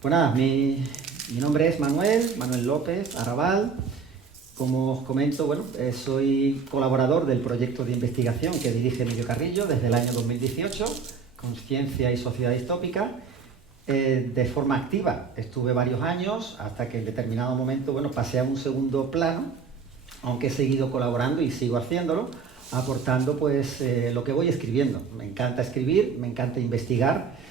Pues nada, mi nombre es Manuel López Arrabal. Como os comento, soy colaborador del proyecto de investigación que dirige Emilio Carrillo desde el año 2018, Conciencia y Sociedad Distópica. De forma activa estuve varios años hasta que en determinado momento pasé a un segundo plano, aunque he seguido colaborando y sigo haciéndolo, aportando lo que voy escribiendo. Me encanta escribir, me encanta investigar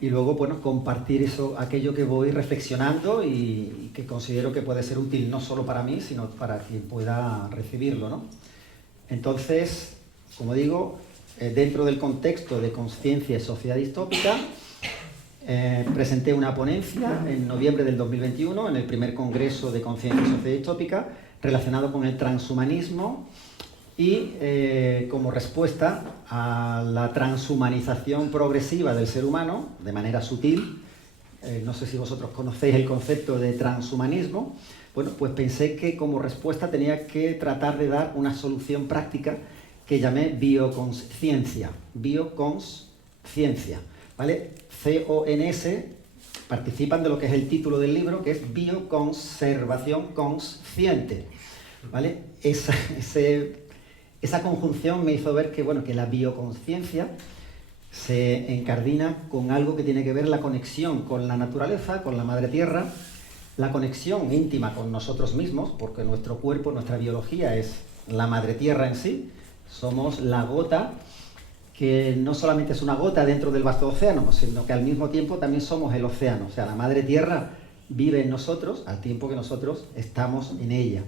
y luego compartir aquello que voy reflexionando y que considero que puede ser útil no solo para mí, sino para quien pueda recibirlo, ¿no? Entonces, como digo, dentro del contexto de Conciencia y Sociedad Distópica, presenté una ponencia en noviembre del 2021 en el primer Congreso de Conciencia y Sociedad Distópica relacionado con el transhumanismo y como respuesta a la transhumanización progresiva del ser humano de manera sutil. No sé si vosotros conocéis el concepto de transhumanismo. Bueno, pues pensé que como respuesta tenía que tratar de dar una solución práctica que llamé bioconsciencia. Bioconsciencia, ¿vale? CONS participan de lo que es el título del libro, que es bioconservación consciente, ¿vale? Esa conjunción me hizo ver que la bioconsciencia se encardina con algo que tiene que ver la conexión con la naturaleza, con la madre tierra, la conexión íntima con nosotros mismos, porque nuestro cuerpo, nuestra biología es la madre tierra en sí. Somos la gota que no solamente es una gota dentro del vasto océano, sino que al mismo tiempo también somos el océano. O sea, la madre tierra vive en nosotros al tiempo que nosotros estamos en ella.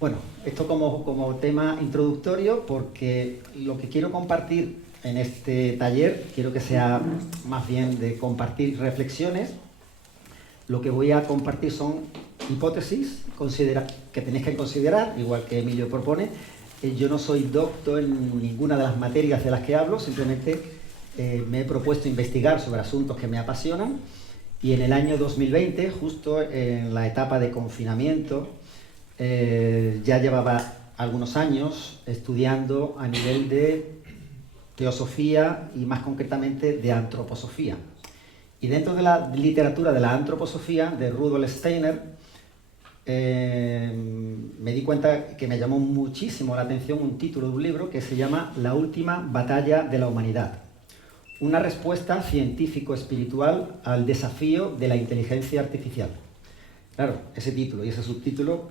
Bueno, esto como tema introductorio, porque lo que quiero compartir en este taller, quiero que sea más bien de compartir reflexiones. Lo que voy a compartir son hipótesis que tenéis que considerar, igual que Emilio propone. Yo no soy doctor en ninguna de las materias de las que hablo, simplemente me he propuesto investigar sobre asuntos que me apasionan, y en el año 2020, justo en la etapa de confinamiento, ya llevaba algunos años estudiando a nivel de teosofía y más concretamente de antroposofía. Y dentro de la literatura de la antroposofía de Rudolf Steiner, me di cuenta que me llamó muchísimo la atención un título de un libro que se llama La última batalla de la humanidad. Una respuesta científico-espiritual al desafío de la inteligencia artificial. Claro, ese título y ese subtítulo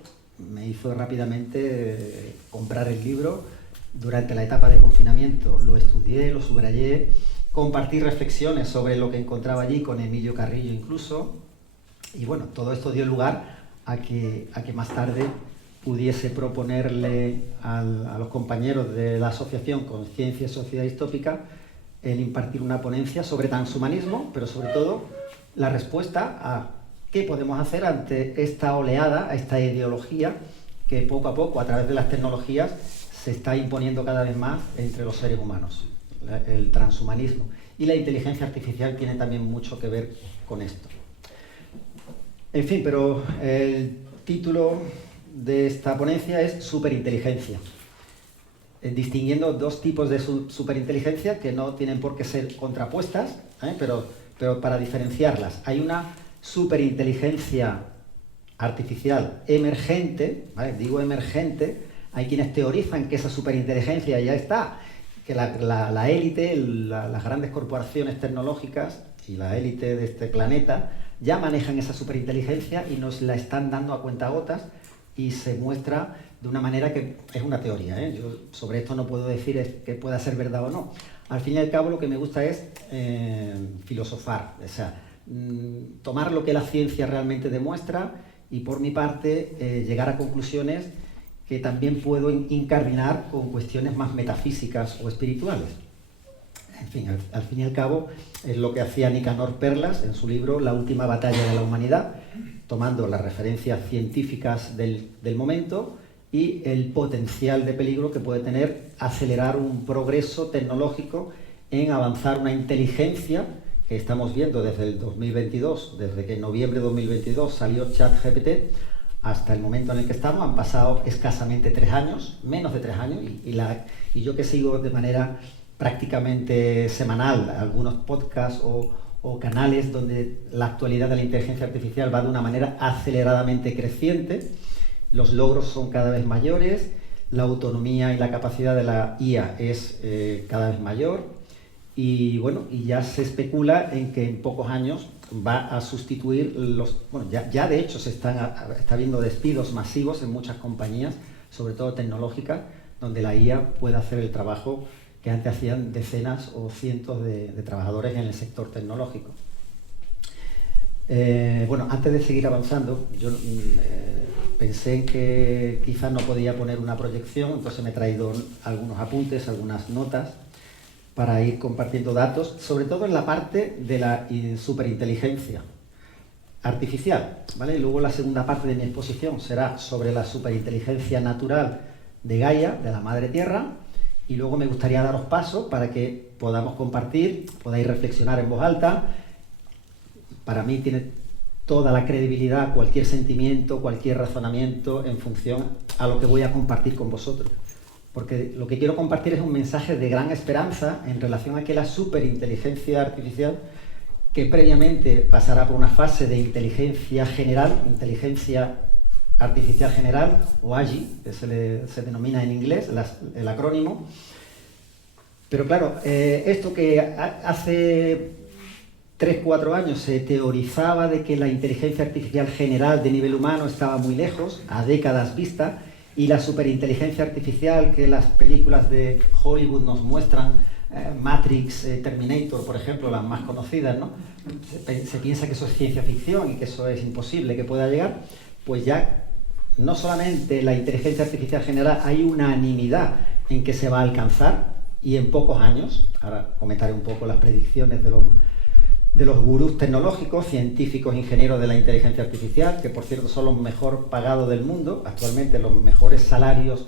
me hizo rápidamente comprar el libro. Durante la etapa de confinamiento lo estudié, lo subrayé, compartí reflexiones sobre lo que encontraba allí con Emilio Carrillo incluso, y todo esto dio lugar a que más tarde pudiese proponerle a los compañeros de la asociación Conciencia y Sociedad Distópica el impartir una ponencia sobre transhumanismo, pero sobre todo la respuesta a qué podemos hacer ante esta oleada, a esta ideología que poco a poco, a través de las tecnologías, se está imponiendo cada vez más entre los seres humanos, el transhumanismo. Y la inteligencia artificial tiene también mucho que ver con esto. En fin, pero el título de esta ponencia es Superinteligencia, distinguiendo dos tipos de superinteligencia que no tienen por qué ser contrapuestas, pero para diferenciarlas. Hay una superinteligencia artificial emergente, ¿vale? Digo emergente, hay quienes teorizan que esa superinteligencia ya está, que la élite, las grandes corporaciones tecnológicas y la élite de este planeta ya manejan esa superinteligencia y nos la están dando a cuentagotas, y se muestra de una manera que es una teoría, ¿eh? Yo sobre esto no puedo decir que pueda ser verdad o no. Al fin y al cabo lo que me gusta es filosofar, o sea, tomar lo que la ciencia realmente demuestra y por mi parte llegar a conclusiones que también puedo incardinar con cuestiones más metafísicas o espirituales. En fin, al fin y al cabo es lo que hacía Nicanor Perlas en su libro La última batalla de la humanidad, tomando las referencias científicas del momento y el potencial de peligro que puede tener acelerar un progreso tecnológico en avanzar una inteligencia que estamos viendo desde el 2022, desde que en noviembre de 2022 salió ChatGPT, hasta el momento en el que estamos. Han pasado escasamente 3 años, menos de 3 años, y yo que sigo de manera prácticamente semanal algunos podcasts o o canales donde la actualidad de la inteligencia artificial va de una manera aceleradamente creciente. Los logros son cada vez mayores, la autonomía y la capacidad de la IA es cada vez mayor y bueno, y ya se especula en que en pocos años va a sustituir ya de hecho está habiendo despidos masivos en muchas compañías, sobre todo tecnológicas, donde la IA puede hacer el trabajo que antes hacían decenas o cientos de trabajadores en el sector tecnológico. Bueno, antes de seguir avanzando, yo pensé en que quizás no podía poner una proyección, entonces me he traído algunos apuntes, algunas notas, para ir compartiendo datos, sobre todo en la parte de la superinteligencia artificial, ¿vale? Luego la segunda parte de mi exposición será sobre la superinteligencia natural de Gaia, de la Madre Tierra, y luego me gustaría daros paso para que podamos compartir, podáis reflexionar en voz alta. Para mí tiene toda la credibilidad, cualquier sentimiento, cualquier razonamiento en función a lo que voy a compartir con vosotros. Porque lo que quiero compartir es un mensaje de gran esperanza en relación a que la superinteligencia artificial, que previamente pasará por una fase de inteligencia general, inteligencia artificial general, o AGI, que se denomina en inglés, el acrónimo. Pero claro, esto que hace 3-4 años se teorizaba de que la inteligencia artificial general de nivel humano estaba muy lejos, a décadas vista, y la superinteligencia artificial que las películas de Hollywood nos muestran, Matrix, Terminator, por ejemplo, las más conocidas, ¿no? Se piensa que eso es ciencia ficción y que eso es imposible que pueda llegar. Pues ya no solamente la inteligencia artificial general, hay unanimidad en que se va a alcanzar, y en pocos años. Ahora comentaré un poco las predicciones de los gurús tecnológicos, científicos, ingenieros de la inteligencia artificial, que por cierto son los mejor pagados del mundo. Actualmente los mejores salarios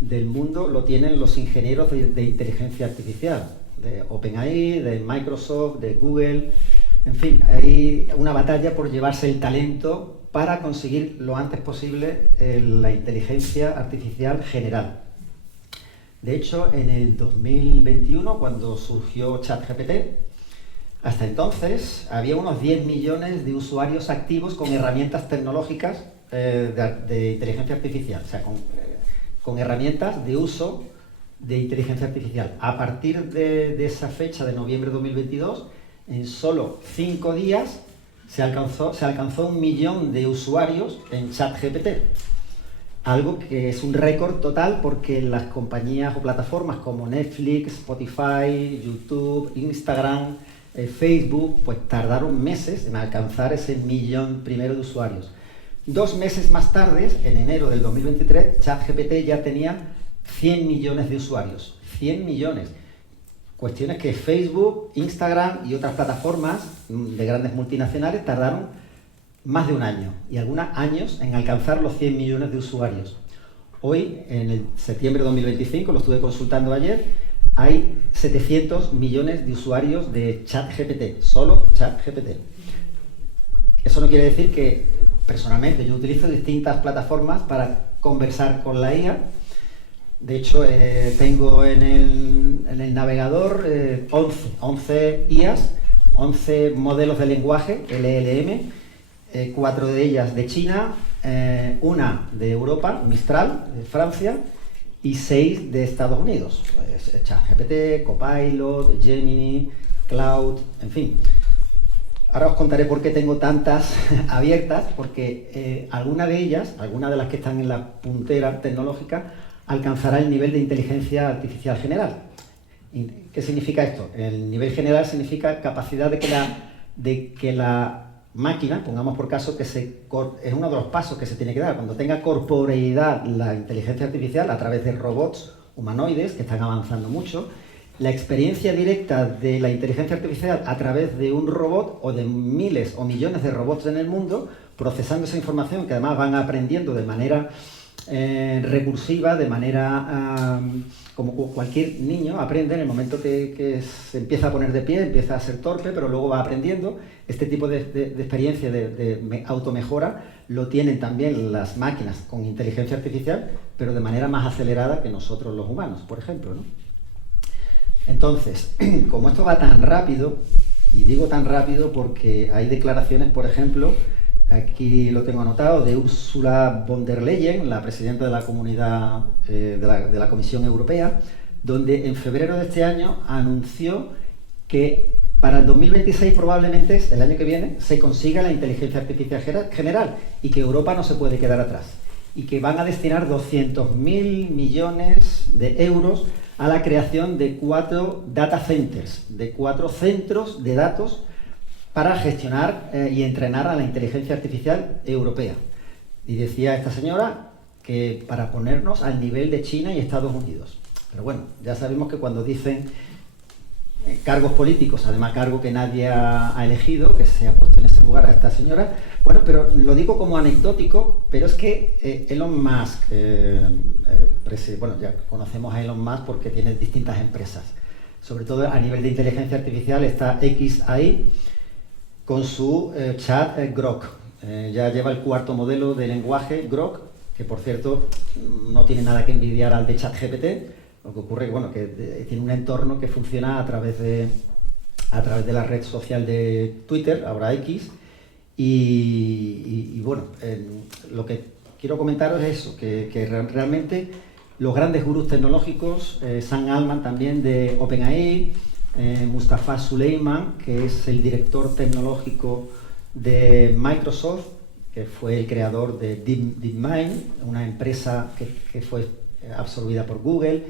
del mundo lo tienen los ingenieros de inteligencia artificial, de OpenAI, de Microsoft, de Google. En fin, hay una batalla por llevarse el talento para conseguir lo antes posible la inteligencia artificial general. De hecho, en el 2021, cuando surgió ChatGPT, hasta entonces había unos 10 millones de usuarios activos con herramientas tecnológicas de inteligencia artificial, o sea, con herramientas de uso de inteligencia artificial. A partir de esa fecha de noviembre de 2022, en solo 5 días se alcanzó 1 millón de usuarios en ChatGPT. Algo que es un récord total porque las compañías o plataformas como Netflix, Spotify, YouTube, Instagram, Facebook, pues tardaron meses en alcanzar ese 1 millón primero de usuarios. 2 meses más tarde, en enero del 2023, ChatGPT ya tenía 100 millones de usuarios. 100 millones. Cuestiones que Facebook, Instagram y otras plataformas de grandes multinacionales tardaron más de un año y algunos años en alcanzar los 100 millones de usuarios. Hoy, en el septiembre de 2025, lo estuve consultando ayer, hay 700 millones de usuarios de ChatGPT, solo ChatGPT. Eso no quiere decir que, personalmente, yo utilizo distintas plataformas para conversar con la IA. De hecho, tengo en el navegador 11 IAs, 11 modelos de lenguaje, LLM, 4 de ellas de China, una de Europa, Mistral, de Francia, y 6 de Estados Unidos. Pues, ChatGPT, Copilot, Gemini, Cloud, en fin. Ahora os contaré por qué tengo tantas abiertas, porque alguna de ellas, alguna de las que están en la puntera tecnológica, alcanzará el nivel de inteligencia artificial general. ¿Qué significa esto? El nivel general significa capacidad de que la máquina, pongamos por caso que es uno de los pasos que se tiene que dar, cuando tenga corporeidad la inteligencia artificial a través de robots humanoides que están avanzando mucho, la experiencia directa de la inteligencia artificial a través de un robot o de miles o millones de robots en el mundo, procesando esa información que además van aprendiendo de manera recursiva, de manera como cualquier niño aprende en el momento que se empieza a poner de pie, empieza a ser torpe, pero luego va aprendiendo. Este tipo de experiencia de automejora lo tienen también las máquinas con inteligencia artificial, pero de manera más acelerada que nosotros los humanos, por ejemplo, ¿no? Entonces, como esto va tan rápido, Y digo tan rápido porque hay declaraciones, por ejemplo, aquí lo tengo anotado, de Ursula von der Leyen, la presidenta de la Comunidad de la Comisión Europea, donde en febrero de este año anunció que para el 2026 probablemente, el año que viene, se consiga la inteligencia artificial general y que Europa no se puede quedar atrás. Y que van a destinar 200.000 millones de euros a la creación de 4 data centers, de 4 centros de datos para gestionar y entrenar a la inteligencia artificial europea. Y decía esta señora que para ponernos al nivel de China y Estados Unidos. Pero bueno, ya sabemos que cuando dicen cargos políticos, además cargo que nadie ha elegido, que se ha puesto en ese lugar a esta señora, bueno, pero lo digo como anecdótico, pero es que Elon Musk, bueno, ya conocemos a Elon Musk porque tiene distintas empresas, sobre todo a nivel de inteligencia artificial está XAI con su chat Grok, ya lleva el 4º modelo de lenguaje Grok, que por cierto no tiene nada que envidiar al de ChatGPT. Lo que ocurre bueno, que tiene un entorno que funciona a través de la red social de Twitter, ahora X, y bueno, lo que quiero comentaros es eso, que realmente los grandes gurús tecnológicos, Sam Altman también de OpenAI, Mustafa Suleyman, que es el director tecnológico de Microsoft, que fue el creador de DeepMind, una empresa que fue absorbida por Google.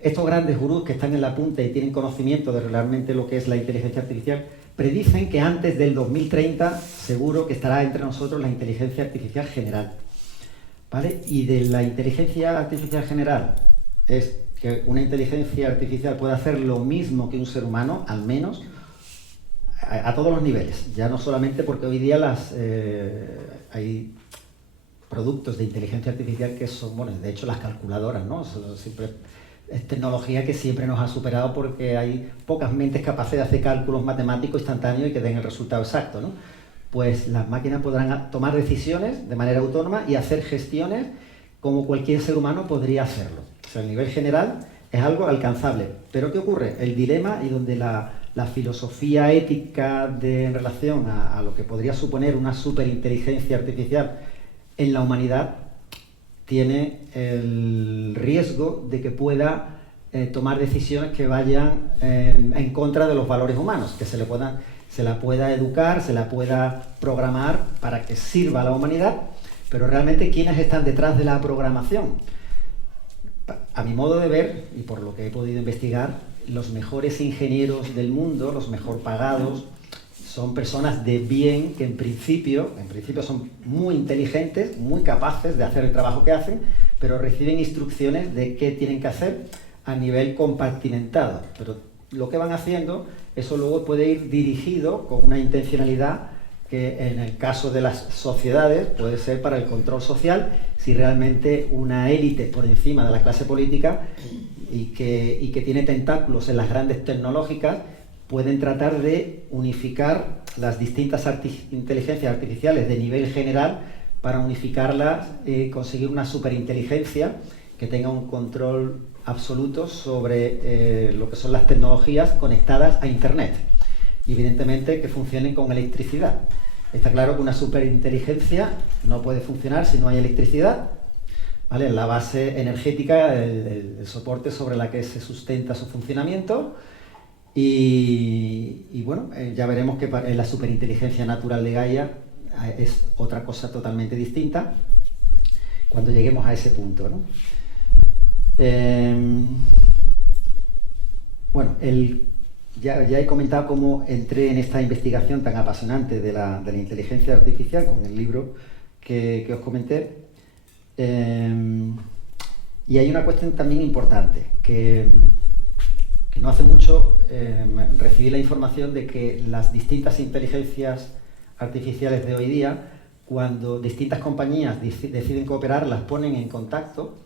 Estos grandes gurús que están en la punta y tienen conocimiento de realmente lo que es la inteligencia artificial, predicen que antes del 2030 seguro que estará entre nosotros la inteligencia artificial general. ¿Vale? Y de la inteligencia artificial general es que una inteligencia artificial puede hacer lo mismo que un ser humano, al menos, a todos los niveles. Ya no solamente porque hoy día hay productos de inteligencia artificial que son, bueno, de hecho las calculadoras, ¿no? Siempre es tecnología que siempre nos ha superado porque hay pocas mentes capaces de hacer cálculos matemáticos instantáneos y que den el resultado exacto, ¿no? Pues las máquinas podrán tomar decisiones de manera autónoma y hacer gestiones como cualquier ser humano podría hacerlo. O sea, a nivel general es algo alcanzable. Pero ¿qué ocurre? El dilema y donde la filosofía ética en relación a lo que podría suponer una superinteligencia artificial en la humanidad tiene el riesgo de que pueda tomar decisiones que vayan en contra de los valores humanos, que se la pueda educar, se la pueda programar para que sirva a la humanidad, pero realmente ¿quiénes están detrás de la programación? A mi modo de ver, y por lo que he podido investigar, los mejores ingenieros del mundo, los mejor pagados, son personas de bien que en principio son muy inteligentes, muy capaces de hacer el trabajo que hacen, pero reciben instrucciones de qué tienen que hacer a nivel compartimentado. Pero lo que van haciendo, eso luego puede ir dirigido con una intencionalidad que en el caso de las sociedades puede ser para el control social, si realmente una élite por encima de la clase política y que tiene tentáculos en las grandes tecnológicas, pueden tratar de unificar las distintas inteligencias artificiales de nivel general para unificarlas y conseguir una superinteligencia que tenga un control absoluto sobre lo que son las tecnologías conectadas a Internet y evidentemente que funcionen con electricidad. Está claro que una superinteligencia no puede funcionar si no hay electricidad, ¿vale? La base energética, el soporte sobre la que se sustenta su funcionamiento. Y bueno, ya veremos que la superinteligencia natural de Gaia es otra cosa totalmente distinta cuando lleguemos a ese punto, ¿no? Bueno, ya he comentado cómo entré en esta investigación tan apasionante de la inteligencia artificial con el libro que os comenté. Y hay una cuestión también importante, que no hace mucho recibí la información de que las distintas inteligencias artificiales de hoy día, cuando distintas compañías deciden cooperar, las ponen en contacto,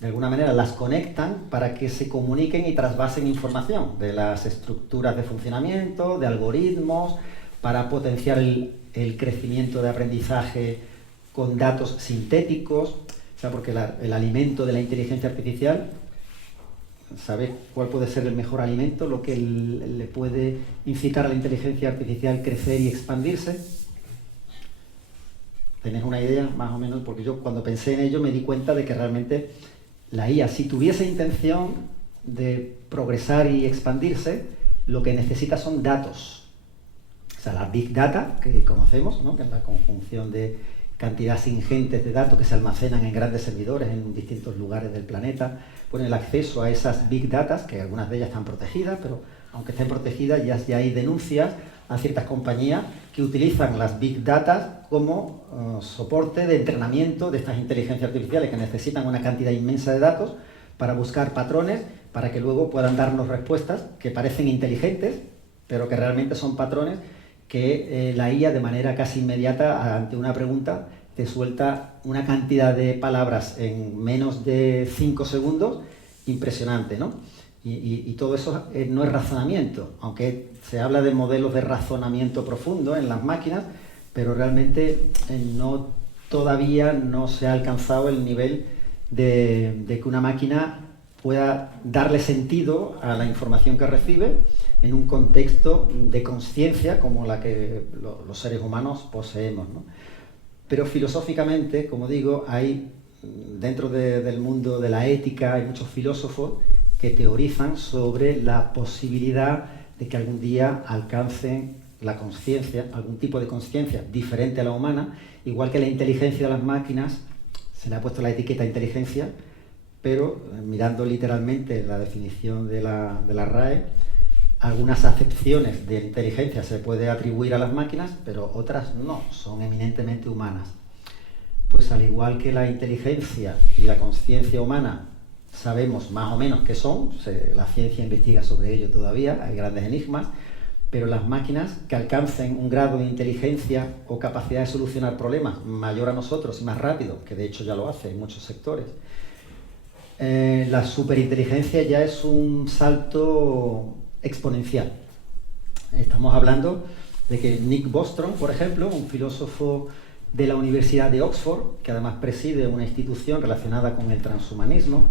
de alguna manera las conectan para que se comuniquen y trasvasen información de las estructuras de funcionamiento, de algoritmos, para potenciar el crecimiento de aprendizaje con datos sintéticos, o sea, porque el alimento de la inteligencia artificial sabe cuál puede ser el mejor alimento, lo que le puede incitar a la inteligencia artificial crecer y expandirse. ¿Tenéis una idea más o menos? Porque yo cuando pensé en ello me di cuenta de que realmente la IA, si tuviese intención de progresar y expandirse, lo que necesita son datos. O sea, la Big Data que conocemos, ¿no? Que es la conjunción de cantidades ingentes de datos que se almacenan en grandes servidores en distintos lugares del planeta. Bueno, el acceso a esas Big Data, que algunas de ellas están protegidas, pero aunque estén protegidas ya hay denuncias a ciertas compañías que utilizan las Big Data como soporte de entrenamiento de estas inteligencias artificiales que necesitan una cantidad inmensa de datos para buscar patrones, para que luego puedan darnos respuestas que parecen inteligentes, pero que realmente son patrones que la IA de manera casi inmediata ante una pregunta te suelta una cantidad de palabras en menos de 5 segundos impresionante, ¿no? Y todo eso no es razonamiento, aunque se habla de modelos de razonamiento profundo en las máquinas, pero realmente todavía no se ha alcanzado el nivel de que una máquina pueda darle sentido a la información que recibe en un contexto de conciencia como la que los seres humanos poseemos, ¿no? Pero filosóficamente, como digo, hay dentro del mundo de la ética, hay muchos filósofos que teorizan sobre la posibilidad de que algún día alcancen la conciencia, algún tipo de conciencia diferente a la humana, igual que la inteligencia de las máquinas, se le ha puesto la etiqueta inteligencia, pero mirando literalmente la definición de la RAE, algunas acepciones de inteligencia se puede atribuir a las máquinas, pero otras no, son eminentemente humanas. Pues al igual que la inteligencia y la conciencia humana sabemos más o menos qué son, la ciencia investiga sobre ello todavía, hay grandes enigmas, pero las máquinas que alcancen un grado de inteligencia o capacidad de solucionar problemas mayor a nosotros y más rápido, que de hecho ya lo hace en muchos sectores, la superinteligencia ya es un salto exponencial. Estamos hablando de que Nick Bostrom, por ejemplo, un filósofo de la Universidad de Oxford, que además preside una institución relacionada con el transhumanismo,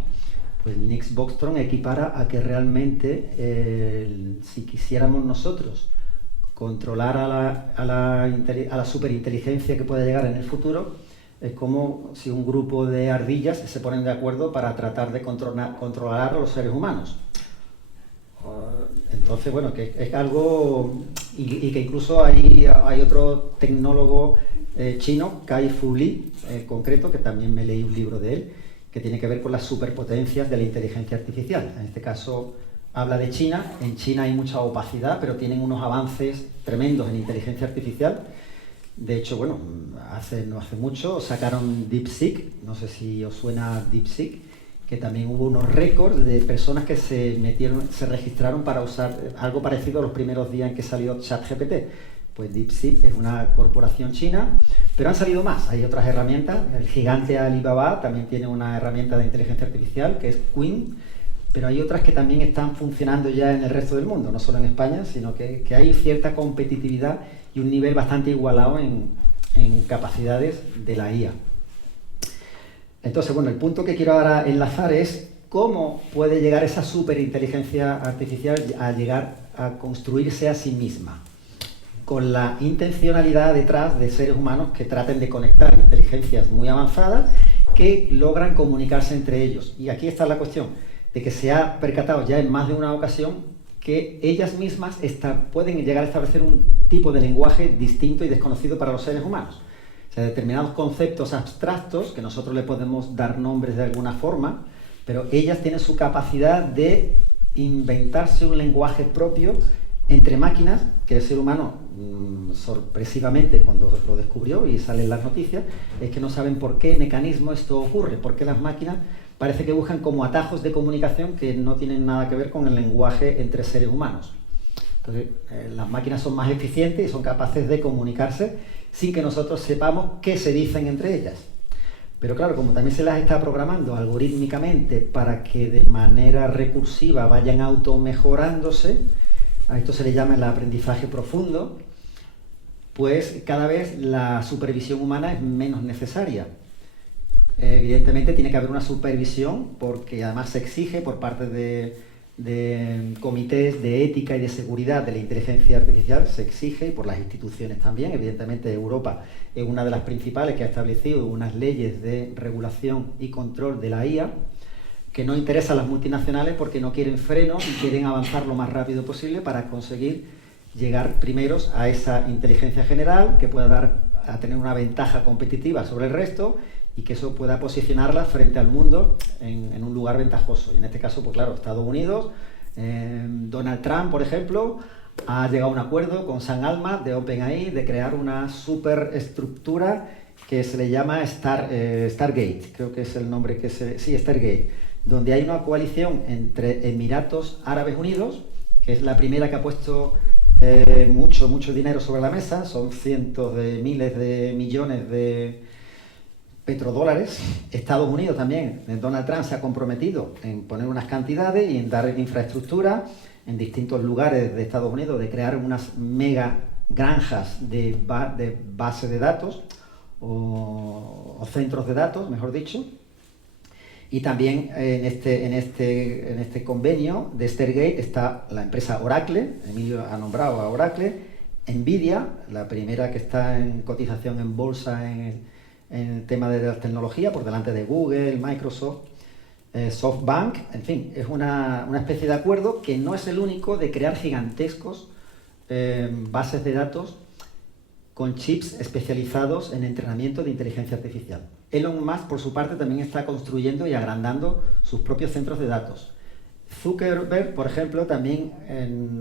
pues Nick Bostrom equipara a que realmente, si quisiéramos nosotros controlar a la superinteligencia que pueda llegar en el futuro, es como si un grupo de ardillas se ponen de acuerdo para tratar de controlar a los seres humanos. Entonces, bueno, que es algo, y que incluso hay otro tecnólogo chino, Kai-Fu Lee, en concreto, que también me leí un libro de él, que tiene que ver con las superpotencias de la inteligencia artificial. En este caso habla de China. En China hay mucha opacidad, pero tienen unos avances tremendos en inteligencia artificial. De hecho, bueno, no hace mucho sacaron DeepSeek, no sé si os suena DeepSeek, que también hubo unos récords de personas que se registraron para usar algo parecido a los primeros días en que salió ChatGPT. Pues DeepSeek es una corporación china, pero han salido más. Hay otras herramientas. El gigante Alibaba también tiene una herramienta de inteligencia artificial, que es Qwen, pero hay otras que también están funcionando ya en el resto del mundo, no solo en España, sino que hay cierta competitividad y un nivel bastante igualado en capacidades de la IA. Entonces, bueno, el punto que quiero ahora enlazar es cómo puede llegar esa superinteligencia artificial a llegar a construirse a sí misma, con la intencionalidad detrás de seres humanos que traten de conectar inteligencias muy avanzadas que logran comunicarse entre ellos. Y aquí está la cuestión, de que se ha percatado ya en más de una ocasión que ellas mismas pueden llegar a establecer un tipo de lenguaje distinto y desconocido para los seres humanos. O sea, determinados conceptos abstractos, que nosotros le podemos dar nombres de alguna forma, pero ellas tienen su capacidad de inventarse un lenguaje propio entre máquinas, que el ser humano, sorpresivamente, cuando lo descubrió y salen las noticias, es que no saben por qué mecanismo esto ocurre, porque las máquinas parece que buscan como atajos de comunicación que no tienen nada que ver con el lenguaje entre seres humanos. Entonces, las máquinas son más eficientes y son capaces de comunicarse sin que nosotros sepamos qué se dicen entre ellas. Pero claro, como también se las está programando algorítmicamente para que de manera recursiva vayan automejorándose, a esto se le llama el aprendizaje profundo, pues cada vez la supervisión humana es menos necesaria. evidentemente tiene que haber una supervisión, porque además se exige por parte de comités de ética y de seguridad de la inteligencia artificial, se exige, y por las instituciones también. Evidentemente Europa es una de las principales que ha establecido unas leyes de regulación y control de la IA, que no interesa a las multinacionales porque no quieren freno y quieren avanzar lo más rápido posible para conseguir llegar primeros a esa inteligencia general que pueda dar a tener una ventaja competitiva sobre el resto y que eso pueda posicionarla frente al mundo en un lugar ventajoso. Y en este caso, pues claro, Estados Unidos, Donald Trump, por ejemplo, ha llegado a un acuerdo con Sam Altman de OpenAI de crear una superestructura que se le llama Stargate, creo que es el nombre que sí, Stargate, donde hay una coalición entre Emiratos Árabes Unidos, que es la primera que ha puesto mucho dinero sobre la mesa, son cientos de miles de millones de petrodólares. Estados Unidos también, Donald Trump se ha comprometido en poner unas cantidades y en dar infraestructura en distintos lugares de Estados Unidos, de crear unas mega granjas de base de datos o centros de datos, mejor dicho. Y también en este convenio de Stargate está la empresa Oracle. Emilio ha nombrado a Oracle, Nvidia, la primera que está en cotización en bolsa en el tema de la tecnología, por delante de Google, Microsoft, SoftBank. En fin, es una especie de acuerdo que no es el único, de crear gigantescos bases de datos con chips especializados en entrenamiento de inteligencia artificial. Elon Musk, por su parte, también está construyendo y agrandando sus propios centros de datos. Zuckerberg, por ejemplo, también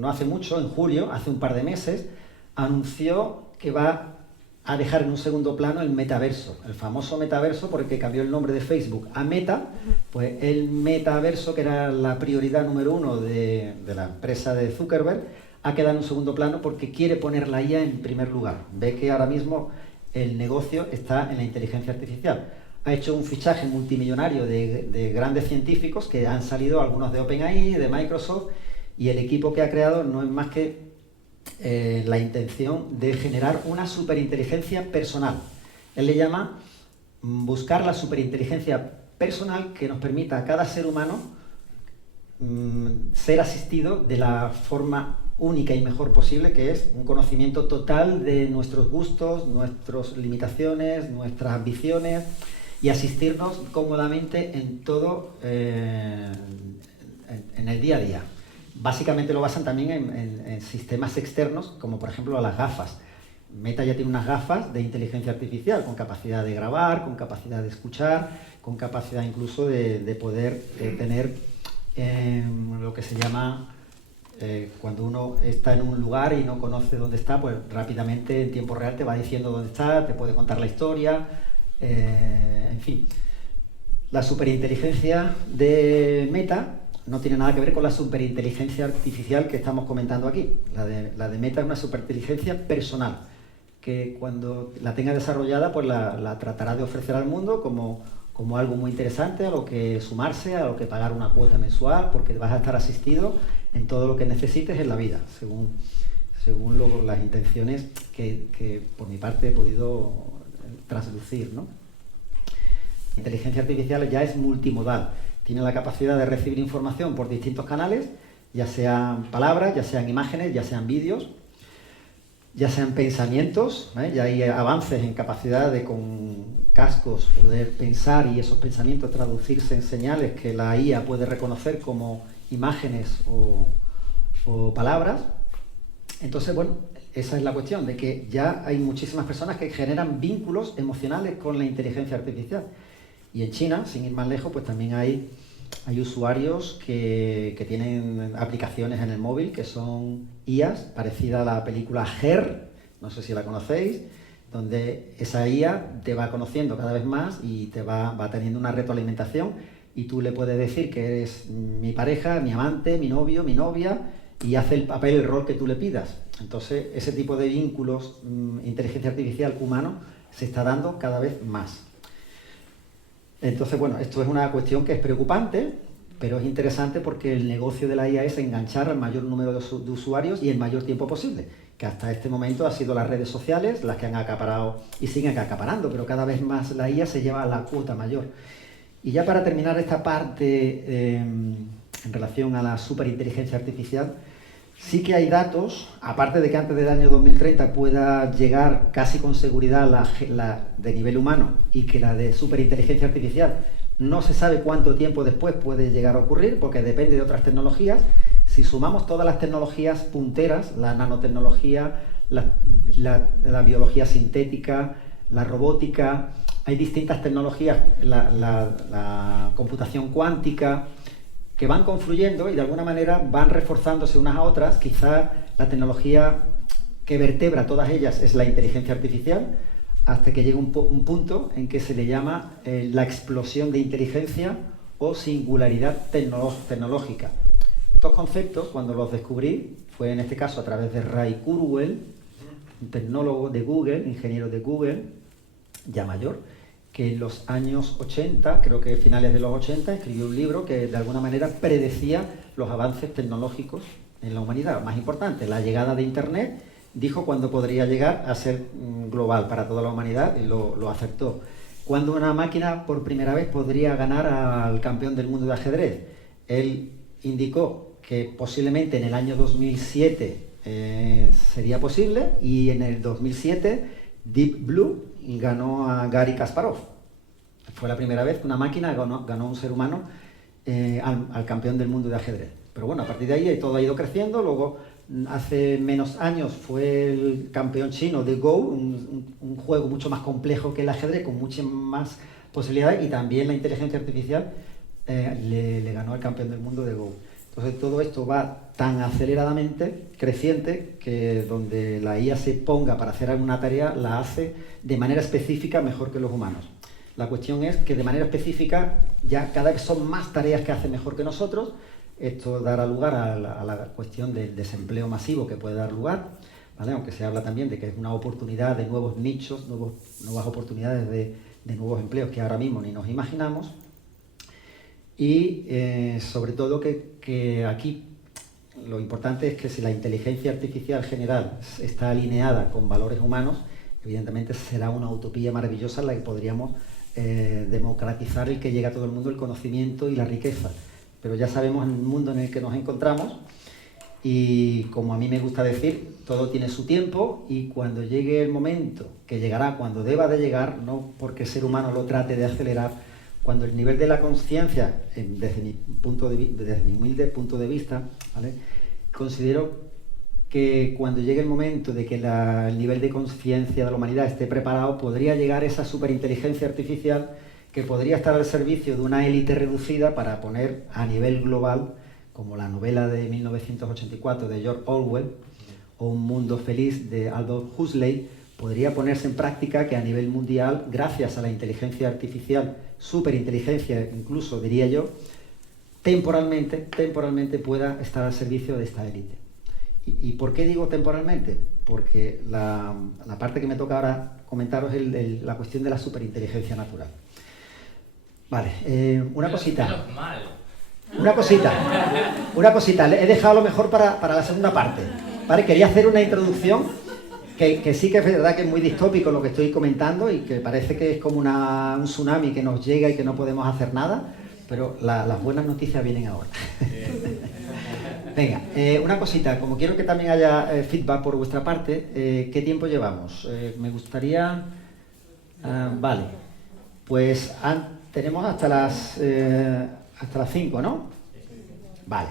no hace mucho, en julio, hace un par de meses, anunció que va a dejar en un segundo plano el metaverso, el famoso metaverso, porque cambió el nombre de Facebook a Meta. Pues el metaverso, que era la prioridad número uno de la empresa de Zuckerberg, ha quedado en un segundo plano porque quiere poner la IA en primer lugar. Ve que ahora mismo el negocio está en la inteligencia artificial. Ha hecho un fichaje multimillonario de grandes científicos que han salido, algunos de OpenAI, de Microsoft, y el equipo que ha creado no es más que la intención de generar una superinteligencia personal. Él le llama buscar la superinteligencia personal que nos permita a cada ser humano ser asistido de la forma única y mejor posible, que es un conocimiento total de nuestros gustos, nuestras limitaciones, nuestras ambiciones, y asistirnos cómodamente en todo en el día a día. Básicamente lo basan también en sistemas externos, como por ejemplo las gafas. Meta ya tiene unas gafas de inteligencia artificial con capacidad de grabar, con capacidad de escuchar, con capacidad incluso de poder tener lo que se llama, cuando uno está en un lugar y no conoce dónde está, pues rápidamente en tiempo real te va diciendo dónde está, te puede contar la historia, en fin. La superinteligencia de Meta no tiene nada que ver con la superinteligencia artificial que estamos comentando aquí. La de Meta es una superinteligencia personal, que cuando la tenga desarrollada, pues la tratará de ofrecer al mundo como algo muy interesante, a lo que sumarse, a lo que pagar una cuota mensual, porque vas a estar asistido en todo lo que necesites en la vida, según las intenciones que por mi parte he podido traslucir, ¿no? La inteligencia artificial ya es multimodal, tiene la capacidad de recibir información por distintos canales, ya sean palabras, ya sean imágenes, ya sean vídeos, ya sean pensamientos, ya hay avances en capacidad de con cascos poder pensar y esos pensamientos traducirse en señales que la IA puede reconocer como imágenes o palabras. Entonces, bueno, esa es la cuestión, de que ya hay muchísimas personas que generan vínculos emocionales con la inteligencia artificial. Y en China, sin ir más lejos, pues también hay usuarios que tienen aplicaciones en el móvil que son IAs, parecida a la película Her, no sé si la conocéis, donde esa IA te va conociendo cada vez más y te va teniendo una retroalimentación, y tú le puedes decir que eres mi pareja, mi amante, mi novio, mi novia, y hace el papel, el rol que tú le pidas. Entonces, ese tipo de vínculos, inteligencia artificial humano, se está dando cada vez más. Entonces, bueno, esto es una cuestión que es preocupante, pero es interesante porque el negocio de la IA es enganchar al mayor número de usuarios y el mayor tiempo posible. que hasta este momento han sido las redes sociales las que han acaparado y siguen acaparando, pero cada vez más la IA se lleva la cuota mayor. Y ya para terminar esta parte en relación a la superinteligencia artificial, sí que hay datos, aparte de que antes del año 2030 pueda llegar casi con seguridad la de nivel humano y que la de superinteligencia artificial no se sabe cuánto tiempo después puede llegar a ocurrir, porque depende de otras tecnologías. Si sumamos todas las tecnologías punteras, la nanotecnología, la biología sintética, la robótica, hay distintas tecnologías, la computación cuántica, que van confluyendo y de alguna manera van reforzándose unas a otras. Quizá la tecnología que vertebra todas ellas es la inteligencia artificial, hasta que llega un punto en que se le llama la explosión de inteligencia o singularidad tecnológica. Estos conceptos, cuando los descubrí, fue en este caso a través de Ray Kurzweil, un tecnólogo de Google, ingeniero de Google, ya mayor, que en los años 80, creo que finales de los 80, escribió un libro que de alguna manera predecía los avances tecnológicos en la humanidad. Más importante, la llegada de Internet, dijo cuándo podría llegar a ser global para toda la humanidad y lo acertó. Cuando una máquina por primera vez podría ganar al campeón del mundo de ajedrez. Él indicó que posiblemente en el año 2007 sería posible, y en el 2007 Deep Blue ganó a Garry Kasparov. Fue la primera vez que una máquina ganó un ser humano al campeón del mundo de ajedrez. Pero bueno, a partir de ahí todo ha ido creciendo. Luego, hace menos años, fue el campeón chino de Go, un juego mucho más complejo que el ajedrez, con muchas más posibilidades, y también la inteligencia artificial le ganó al campeón del mundo de Go. Entonces todo esto va tan aceleradamente creciente que donde la IA se ponga para hacer alguna tarea, la hace de manera específica mejor que los humanos. La cuestión es que de manera específica ya cada vez son más tareas que hace mejor que nosotros. Esto dará lugar a la cuestión del desempleo masivo que puede dar lugar, ¿vale? Aunque se habla también de que es una oportunidad de nuevos nichos, nuevas oportunidades de nuevos empleos que ahora mismo ni nos imaginamos. Y sobre todo que aquí lo importante es que si la inteligencia artificial general está alineada con valores humanos, evidentemente será una utopía maravillosa en la que podríamos democratizar el que llegue a todo el mundo el conocimiento y la riqueza. Pero ya sabemos el mundo en el que nos encontramos, y como a mí me gusta decir, todo tiene su tiempo, y cuando llegue el momento, que llegará cuando deba de llegar, no porque el ser humano lo trate de acelerar, cuando el nivel de la conciencia, desde mi humilde punto de vista, ¿vale?, considero que cuando llegue el momento de que el nivel de conciencia de la humanidad esté preparado, podría llegar esa superinteligencia artificial que podría estar al servicio de una élite reducida para poner a nivel global, como la novela de 1984 de George Orwell, o Un mundo feliz de Aldous Huxley, podría ponerse en práctica que a nivel mundial, gracias a la inteligencia artificial, superinteligencia incluso diría yo, temporalmente pueda estar al servicio de esta élite. ¿Y por qué digo temporalmente? Porque la parte que me toca ahora comentaros es la cuestión de la superinteligencia natural. Vale, una cosita. Una cosita. He dejado lo mejor para la segunda parte. Vale, quería hacer una introducción que sí que es verdad que es muy distópico lo que estoy comentando y que parece que es como un tsunami que nos llega y que no podemos hacer nada, pero las buenas noticias vienen ahora. Venga, una cosita, como quiero que también haya feedback por vuestra parte, ¿qué tiempo llevamos? Me gustaría... vale, pues tenemos hasta las 5, ¿no? Vale,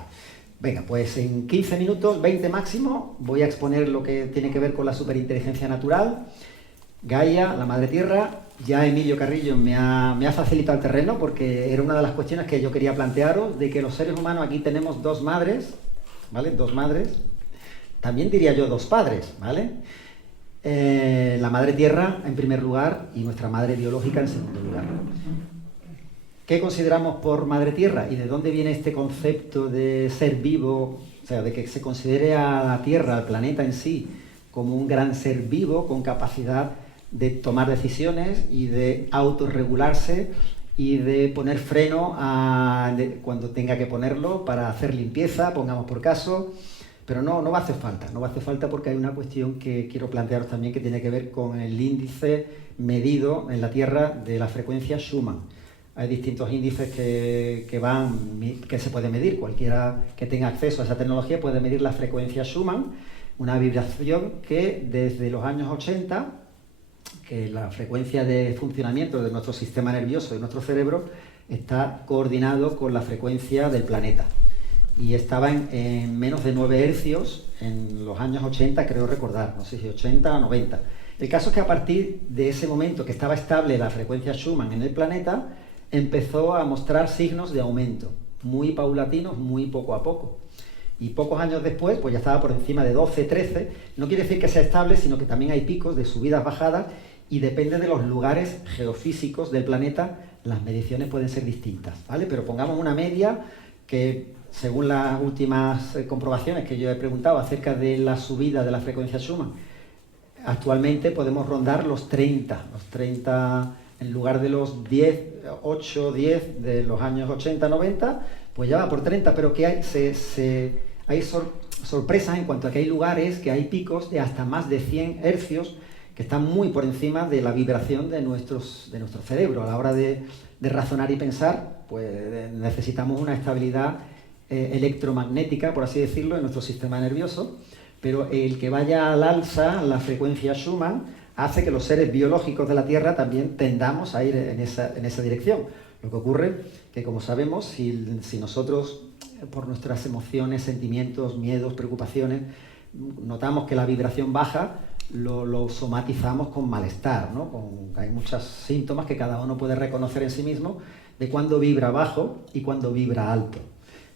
venga, pues en 15 minutos, 20 máximo, voy a exponer lo que tiene que ver con la superinteligencia natural. Gaia, la madre tierra. Ya Emilio Carrillo me ha facilitado el terreno, porque era una de las cuestiones que yo quería plantearos, de que los seres humanos aquí tenemos dos madres, ¿vale? Dos madres. También diría yo dos padres, ¿vale? La madre tierra en primer lugar y nuestra madre biológica en segundo lugar. ¿Qué consideramos por madre tierra? ¿Y de dónde viene este concepto de ser vivo? O sea, de que se considere a la tierra, al planeta en sí, como un gran ser vivo con capacidad de tomar decisiones y de autorregularse y de poner freno cuando tenga que ponerlo para hacer limpieza, pongamos por caso, Pero no va a hacer falta, no va a hacer falta porque hay una cuestión que quiero plantearos también que tiene que ver con el índice medido en la Tierra de la frecuencia Schumann. Hay distintos índices que se puede medir, cualquiera que tenga acceso a esa tecnología puede medir la frecuencia Schumann, una vibración que desde los años 80, que la frecuencia de funcionamiento de nuestro sistema nervioso y nuestro cerebro está coordinado con la frecuencia del planeta. Y estaba en menos de 9 hercios en los años 80, creo recordar, no sé si 80 o 90. El caso es que a partir de ese momento que estaba estable la frecuencia Schumann en el planeta, empezó a mostrar signos de aumento, muy paulatinos, muy poco a poco. Y pocos años después, pues ya estaba por encima de 12, 13. No quiere decir que sea estable, sino que también hay picos de subidas, bajadas, y depende de los lugares geofísicos del planeta, las mediciones pueden ser distintas, ¿vale? Pero pongamos una media que, según las últimas comprobaciones que yo he preguntado acerca de la subida de la frecuencia Schumann, actualmente podemos rondar los 30 en lugar de los 10, 8, 10 de los años 80, 90, pues ya va por 30, pero que hay sorpresas en cuanto a que hay lugares, que hay picos de hasta más de 100 hercios que están muy por encima de la vibración de nuestro cerebro. A la hora de razonar y pensar, pues necesitamos una estabilidad electromagnética, por así decirlo, en nuestro sistema nervioso, pero el que vaya al alza la frecuencia Schumann hace que los seres biológicos de la Tierra también tendamos a ir en esa dirección. Lo que ocurre que, como sabemos, si nosotros, por nuestras emociones, sentimientos, miedos, preocupaciones, notamos que la vibración baja, lo somatizamos con malestar, ¿no? Hay muchos síntomas que cada uno puede reconocer en sí mismo de cuándo vibra bajo y cuándo vibra alto.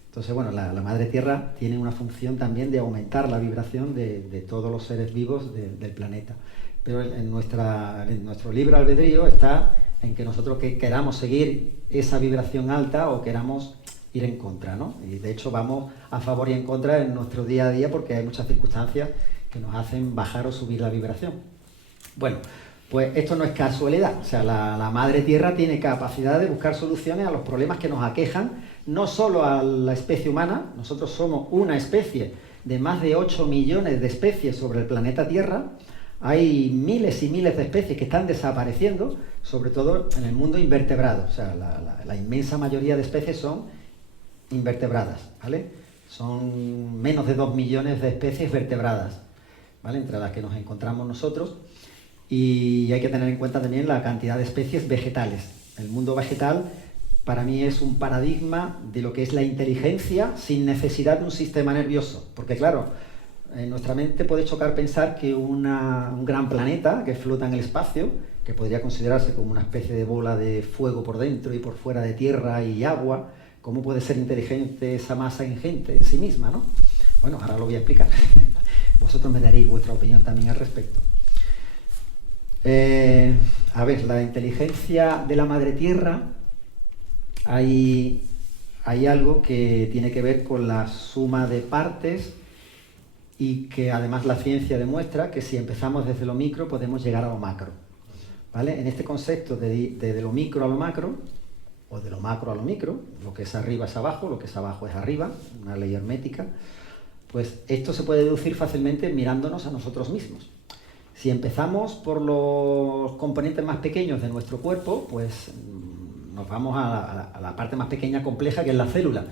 Entonces, bueno, la Madre Tierra tiene una función también de aumentar la vibración de todos los seres vivos del planeta. Pero en nuestro libre albedrío está en que nosotros queramos seguir esa vibración alta o queramos ir en contra, ¿no? Y de hecho vamos a favor y en contra en nuestro día a día porque hay muchas circunstancias que nos hacen bajar o subir la vibración. Bueno, pues esto no es casualidad. O sea, la Madre Tierra tiene capacidad de buscar soluciones a los problemas que nos aquejan, no solo a la especie humana. Nosotros somos una especie de más de 8 millones de especies sobre el planeta Tierra. Hay miles y miles de especies que están desapareciendo, sobre todo en el mundo invertebrado. O sea, la inmensa mayoría de especies son invertebradas, ¿vale? Son menos de 2 millones de especies vertebradas, ¿vale? Entre las que nos encontramos nosotros. Y hay que tener en cuenta también la cantidad de especies vegetales. El mundo vegetal para mí es un paradigma de lo que es la inteligencia sin necesidad de un sistema nervioso. Porque claro, en nuestra mente puede chocar pensar que un gran planeta que flota en el espacio, que podría considerarse como una especie de bola de fuego por dentro y por fuera de tierra y agua, ¿cómo puede ser inteligente esa masa ingente en sí misma, ¿no? Bueno, ahora lo voy a explicar. Vosotros me daréis vuestra opinión también al respecto. A ver, la inteligencia de la Madre Tierra, hay algo que tiene que ver con la suma de partes y que además la ciencia demuestra que si empezamos desde lo micro podemos llegar a lo macro, ¿vale? En este concepto de lo micro a lo macro, o de lo macro a lo micro, lo que es arriba es abajo, lo que es abajo es arriba, una ley hermética, pues esto se puede deducir fácilmente mirándonos a nosotros mismos. Si empezamos por los componentes más pequeños de nuestro cuerpo, pues nos vamos a la parte más pequeña compleja, que es la célula.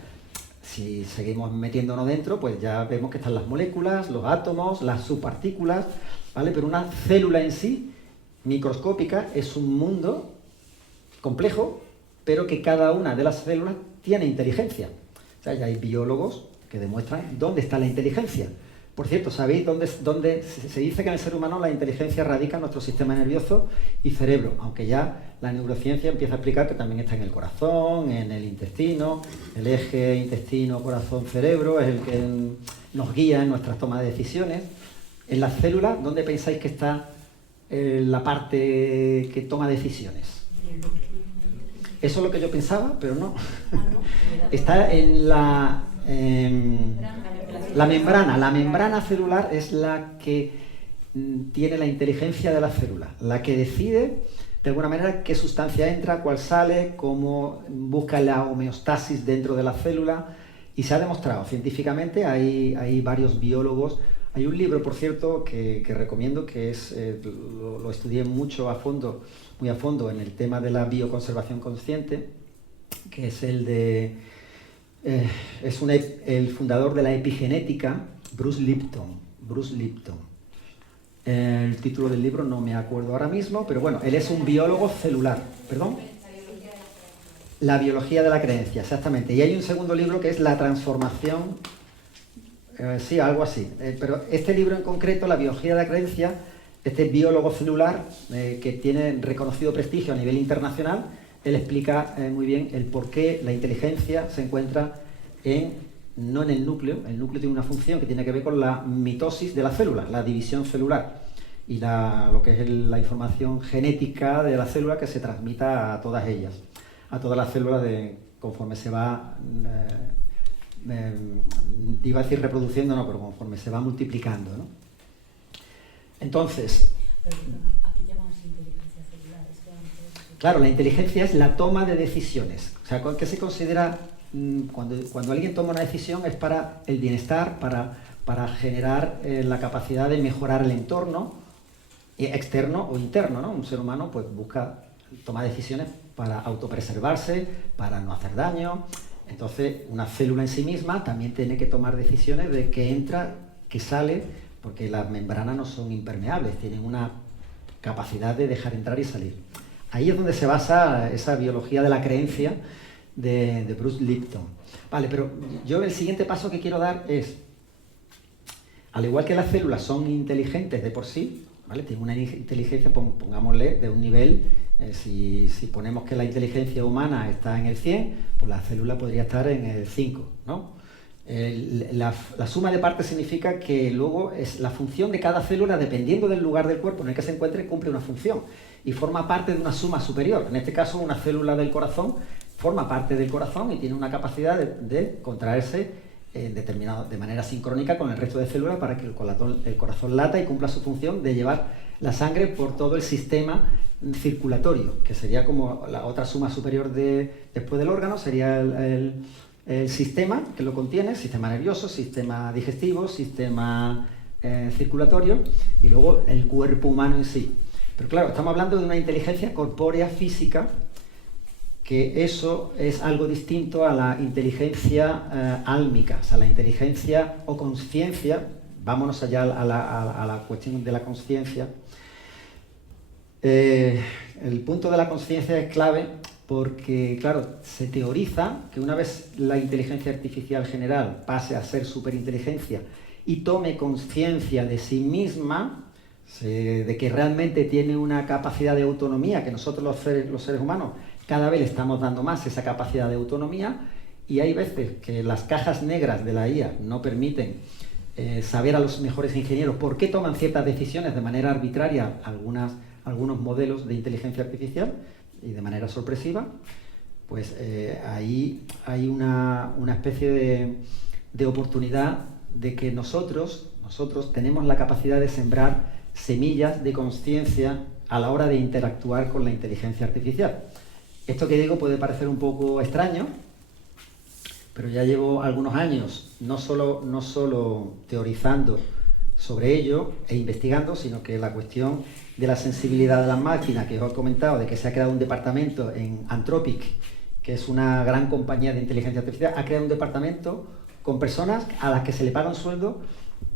Si seguimos metiéndonos dentro, pues ya vemos que están las moléculas, los átomos, las subpartículas, ¿vale? Pero una célula en sí, microscópica, es un mundo complejo, pero que cada una de las células tiene inteligencia. O sea, ya hay biólogos que demuestran dónde está la inteligencia. Por cierto, ¿sabéis dónde se dice que en el ser humano la inteligencia radica en nuestro sistema nervioso y cerebro? Aunque ya la neurociencia empieza a explicar que también está en el corazón, en el intestino. El eje intestino, corazón, cerebro es el que nos guía en nuestras tomas de decisiones. En las células, ¿dónde pensáis que está la parte que toma decisiones? Eso es lo que yo pensaba, pero no. Está en la membrana. La membrana celular es la que tiene la inteligencia de la célula, la que decide de alguna manera qué sustancia entra, cuál sale, cómo busca la homeostasis dentro de la célula, Y se ha demostrado científicamente, hay varios biólogos. Hay un libro, por cierto, que recomiendo, que es, lo estudié mucho a fondo, muy a fondo, en el tema de la bioconservación consciente, que es el de... el fundador de la epigenética, Bruce Lipton. El título del libro no me acuerdo ahora mismo, pero bueno, él es un biólogo celular. ¿Perdón? La biología de la creencia, exactamente. Y hay un segundo libro que es La transformación, sí, algo así. Pero este libro en concreto, La biología de la creencia, este biólogo celular, que tiene reconocido prestigio a nivel internacional, él explica muy bien el por qué la inteligencia se encuentra no en el núcleo. El núcleo tiene una función que tiene que ver con la mitosis de la célula, la división celular, y lo que es la información genética de la célula que se transmita a todas ellas, a todas las células conforme se va, iba a decir reproduciendo, no, pero conforme se va multiplicando, ¿no? Entonces, aquí llamamos inteligencia celular. Claro, la inteligencia es la toma de decisiones. O sea, ¿qué se considera cuando alguien toma una decisión? Es para el bienestar, para generar la capacidad de mejorar el entorno, externo o interno, ¿no? Un ser humano pues toma decisiones para autopreservarse, para no hacer daño. Entonces, una célula en sí misma también tiene que tomar decisiones de qué entra, qué sale, porque las membranas no son impermeables, tienen una capacidad de dejar entrar y salir. Ahí es donde se basa esa biología de la creencia de Bruce Lipton. Vale, pero yo el siguiente paso que quiero dar es, al igual que las células son inteligentes de por sí, ¿vale? Tienen una inteligencia, pongámosle, de un nivel, si ponemos que la inteligencia humana está en el 100, pues la célula podría estar en el 5, ¿no? La suma de partes significa que luego es la función de cada célula, dependiendo del lugar del cuerpo en el que se encuentre, cumple una función y forma parte de una suma superior. En este caso, una célula del corazón forma parte del corazón y tiene una capacidad de contraerse de manera sincrónica con el resto de células para que el corazón lata y cumpla su función de llevar la sangre por todo el sistema circulatorio, que sería como la otra suma superior después del órgano, sería el sistema que lo contiene, sistema nervioso, sistema digestivo, sistema circulatorio, y luego el cuerpo humano en sí. Pero claro, estamos hablando de una inteligencia corpórea física, que eso es algo distinto a la inteligencia álmica, o sea, la inteligencia o conciencia. Vámonos allá a la cuestión de la conciencia. El punto de la conciencia es clave porque, claro, se teoriza que una vez la inteligencia artificial general pase a ser superinteligencia y tome conciencia de sí misma, de que realmente tiene una capacidad de autonomía, que nosotros los seres humanos cada vez le estamos dando más esa capacidad de autonomía, y hay veces que las cajas negras de la IA no permiten saber a los mejores ingenieros por qué toman ciertas decisiones de manera arbitraria algunos modelos de inteligencia artificial y de manera sorpresiva. Pues ahí hay una especie de oportunidad de que nosotros tenemos la capacidad de sembrar semillas de conciencia a la hora de interactuar con la inteligencia artificial. Esto que digo puede parecer un poco extraño, pero ya llevo algunos años no solo teorizando sobre ello e investigando, sino que la cuestión de la sensibilidad de las máquinas, que os he comentado, de que se ha creado un departamento en Anthropic, que es una gran compañía de inteligencia artificial, ha creado un departamento con personas a las que se le paga un sueldo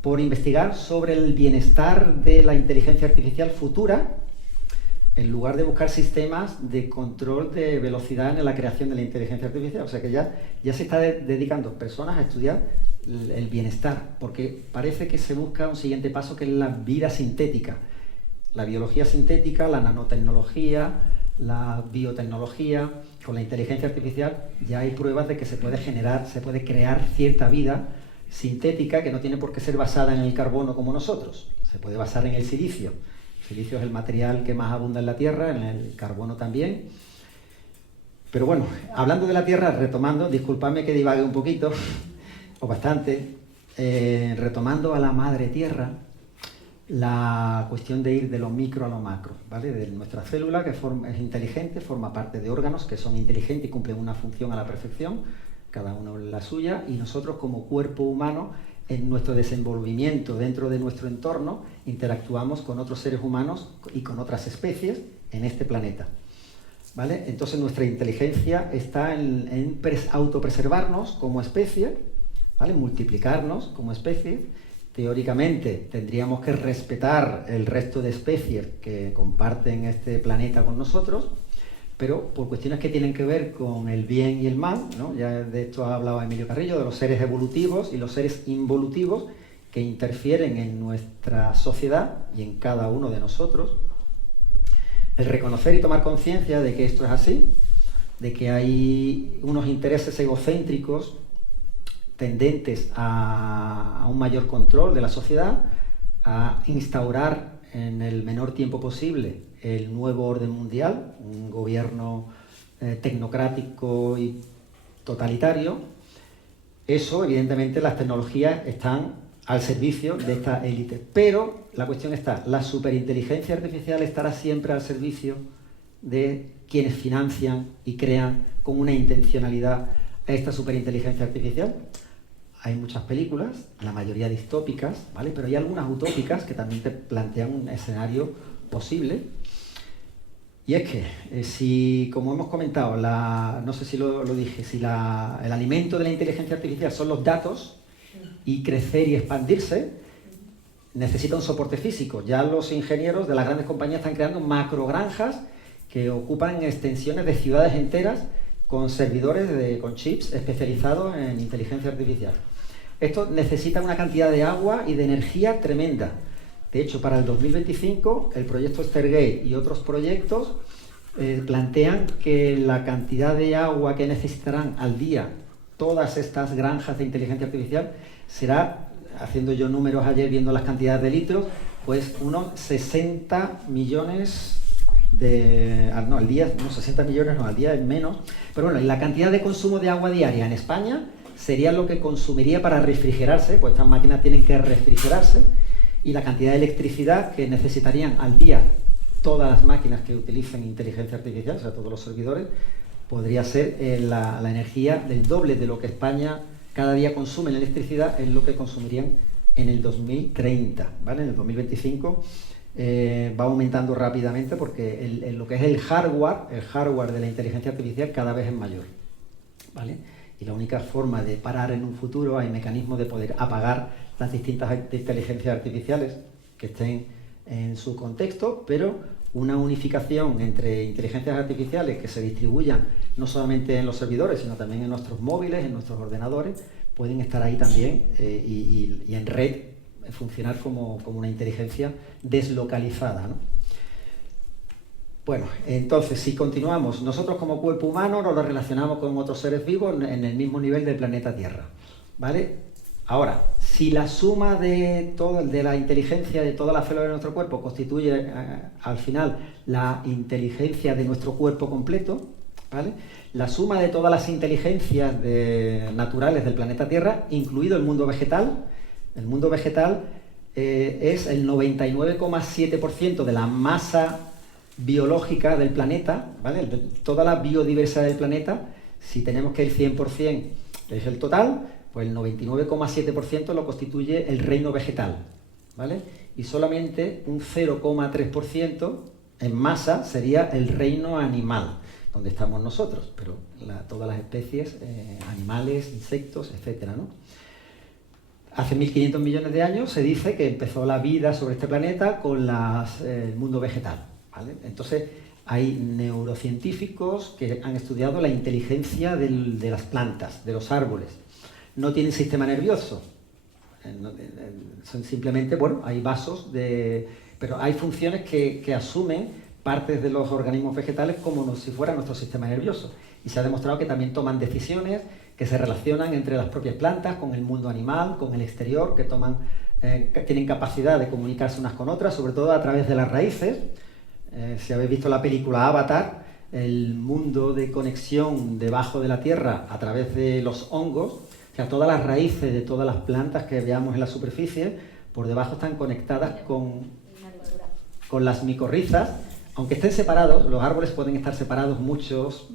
por investigar sobre el bienestar de la inteligencia artificial futura, en lugar de buscar sistemas de control de velocidad en la creación de la inteligencia artificial. O sea que ya se está dedicando personas a estudiar el bienestar, porque parece que se busca un siguiente paso, que es la vida sintética. La biología sintética, la nanotecnología, la biotecnología. Con la inteligencia artificial ya hay pruebas de que se puede crear cierta vida sintética que no tiene por qué ser basada en el carbono como nosotros. Se puede basar en el silicio. El silicio es el material que más abunda en la Tierra, en el carbono también. Pero bueno, hablando de la Tierra, retomando, disculpadme que divague un poquito, o bastante, retomando a la madre Tierra, la cuestión de ir de lo micro a lo macro, ¿vale? De nuestra célula, que es inteligente, forma parte de órganos que son inteligentes y cumplen una función a la perfección, cada uno en la suya, y nosotros como cuerpo humano, en nuestro desenvolvimiento dentro de nuestro entorno, interactuamos con otros seres humanos y con otras especies en este planeta. ¿Vale? Entonces nuestra inteligencia está en autopreservarnos como especie, ¿vale? Multiplicarnos como especie. Teóricamente tendríamos que respetar el resto de especies que comparten este planeta con nosotros, pero por cuestiones que tienen que ver con el bien y el mal, ¿no? Ya de esto ha hablado Emilio Carrillo, de los seres evolutivos y los seres involutivos que interfieren en nuestra sociedad y en cada uno de nosotros. El reconocer y tomar conciencia de que esto es así, de que hay unos intereses egocéntricos tendentes a un mayor control de la sociedad, a instaurar en el menor tiempo posible el nuevo orden mundial, un gobierno tecnocrático y totalitario. Eso, evidentemente, las tecnologías están al servicio de esta élite. Pero la cuestión está, ¿la superinteligencia artificial estará siempre al servicio de quienes financian y crean con una intencionalidad esta superinteligencia artificial? Hay muchas películas, la mayoría distópicas, ¿vale? Pero hay algunas utópicas que también te plantean un escenario posible. Y es que, si, como hemos comentado, no sé si lo dije, si el alimento de la inteligencia artificial son los datos, y crecer y expandirse, necesita un soporte físico. Ya los ingenieros de las grandes compañías están creando macrogranjas que ocupan extensiones de ciudades enteras con servidores con chips especializados en inteligencia artificial. Esto necesita una cantidad de agua y de energía tremenda. De hecho, para el 2025, el proyecto Stargate y otros proyectos plantean que la cantidad de agua que necesitarán al día todas estas granjas de inteligencia artificial será, haciendo yo números ayer viendo las cantidades de litros, pues unos 60 millones al día, no, 60 millones no, al día es menos, pero bueno, y la cantidad de consumo de agua diaria en España sería lo que consumiría para refrigerarse, pues estas máquinas tienen que refrigerarse, y la cantidad de electricidad que necesitarían al día todas las máquinas que utilicen inteligencia artificial, o sea, todos los servidores, podría ser la energía del doble de lo que España cada día consume en electricidad, es lo que consumirían en el 2030, ¿vale? En el 2025 va aumentando rápidamente porque lo que es el hardware de la inteligencia artificial cada vez es mayor, ¿vale? Y la única forma de parar en un futuro, hay mecanismos de poder apagar las distintas inteligencias artificiales que estén en su contexto, pero una unificación entre inteligencias artificiales que se distribuyan no solamente en los servidores, sino también en nuestros móviles, en nuestros ordenadores, pueden estar ahí también y en red funcionar como una inteligencia deslocalizada, ¿no? Bueno, entonces, si continuamos, nosotros como cuerpo humano nos lo relacionamos con otros seres vivos en el mismo nivel del planeta Tierra, ¿vale? Ahora, si la suma de la inteligencia de todas las células de nuestro cuerpo constituye al final la inteligencia de nuestro cuerpo completo, ¿vale? La suma de todas las inteligencias naturales del planeta Tierra, incluido el mundo vegetal es el 99,7% de la masa biológica del planeta, ¿vale? Toda la biodiversidad del planeta, si tenemos que el 100% es el total, pues el 99,7% lo constituye el reino vegetal, ¿vale? Y solamente un 0,3% en masa sería el reino animal, donde estamos nosotros, pero todas las especies, animales, insectos, etcétera, ¿no? Hace 1.500 millones de años se dice que empezó la vida sobre este planeta con el mundo vegetal, ¿vale? Entonces, hay neurocientíficos que han estudiado la inteligencia de las plantas, de los árboles. No tienen sistema nervioso, son simplemente, bueno, hay vasos, pero hay funciones que asumen partes de los organismos vegetales como si fuera nuestro sistema nervioso. Y se ha demostrado que también toman decisiones que se relacionan entre las propias plantas, con el mundo animal, con el exterior, que tienen capacidad de comunicarse unas con otras, sobre todo a través de las raíces. Si habéis visto la película Avatar, el mundo de conexión debajo de la tierra a través de los hongos, o sea, todas las raíces de todas las plantas que veamos en la superficie, por debajo están conectadas con las micorrizas. Aunque estén separados, los árboles pueden estar separados muchos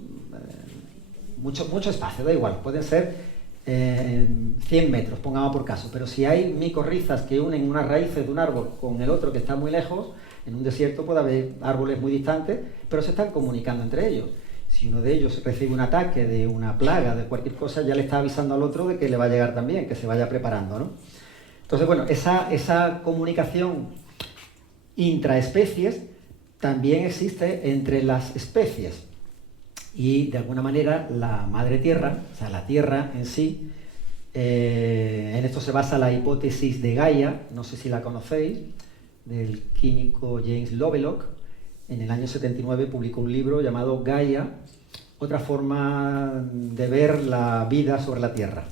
mucho espacio, da igual, pueden ser 100 metros, pongamos por caso, pero si hay micorrizas que unen unas raíces de un árbol con el otro que está muy lejos, en un desierto puede haber árboles muy distantes, pero se están comunicando entre ellos. Si uno de ellos recibe un ataque de una plaga, de cualquier cosa, ya le está avisando al otro de que le va a llegar también, que se vaya preparando, ¿no? Entonces, bueno, esa comunicación intraespecies también existe entre las especies. Y de alguna manera la madre tierra, o sea, la tierra en sí, en esto se basa la hipótesis de Gaia, no sé si la conocéis, del químico James Lovelock. En el año 79 publicó un libro llamado Gaia, otra forma de ver la vida sobre la Tierra.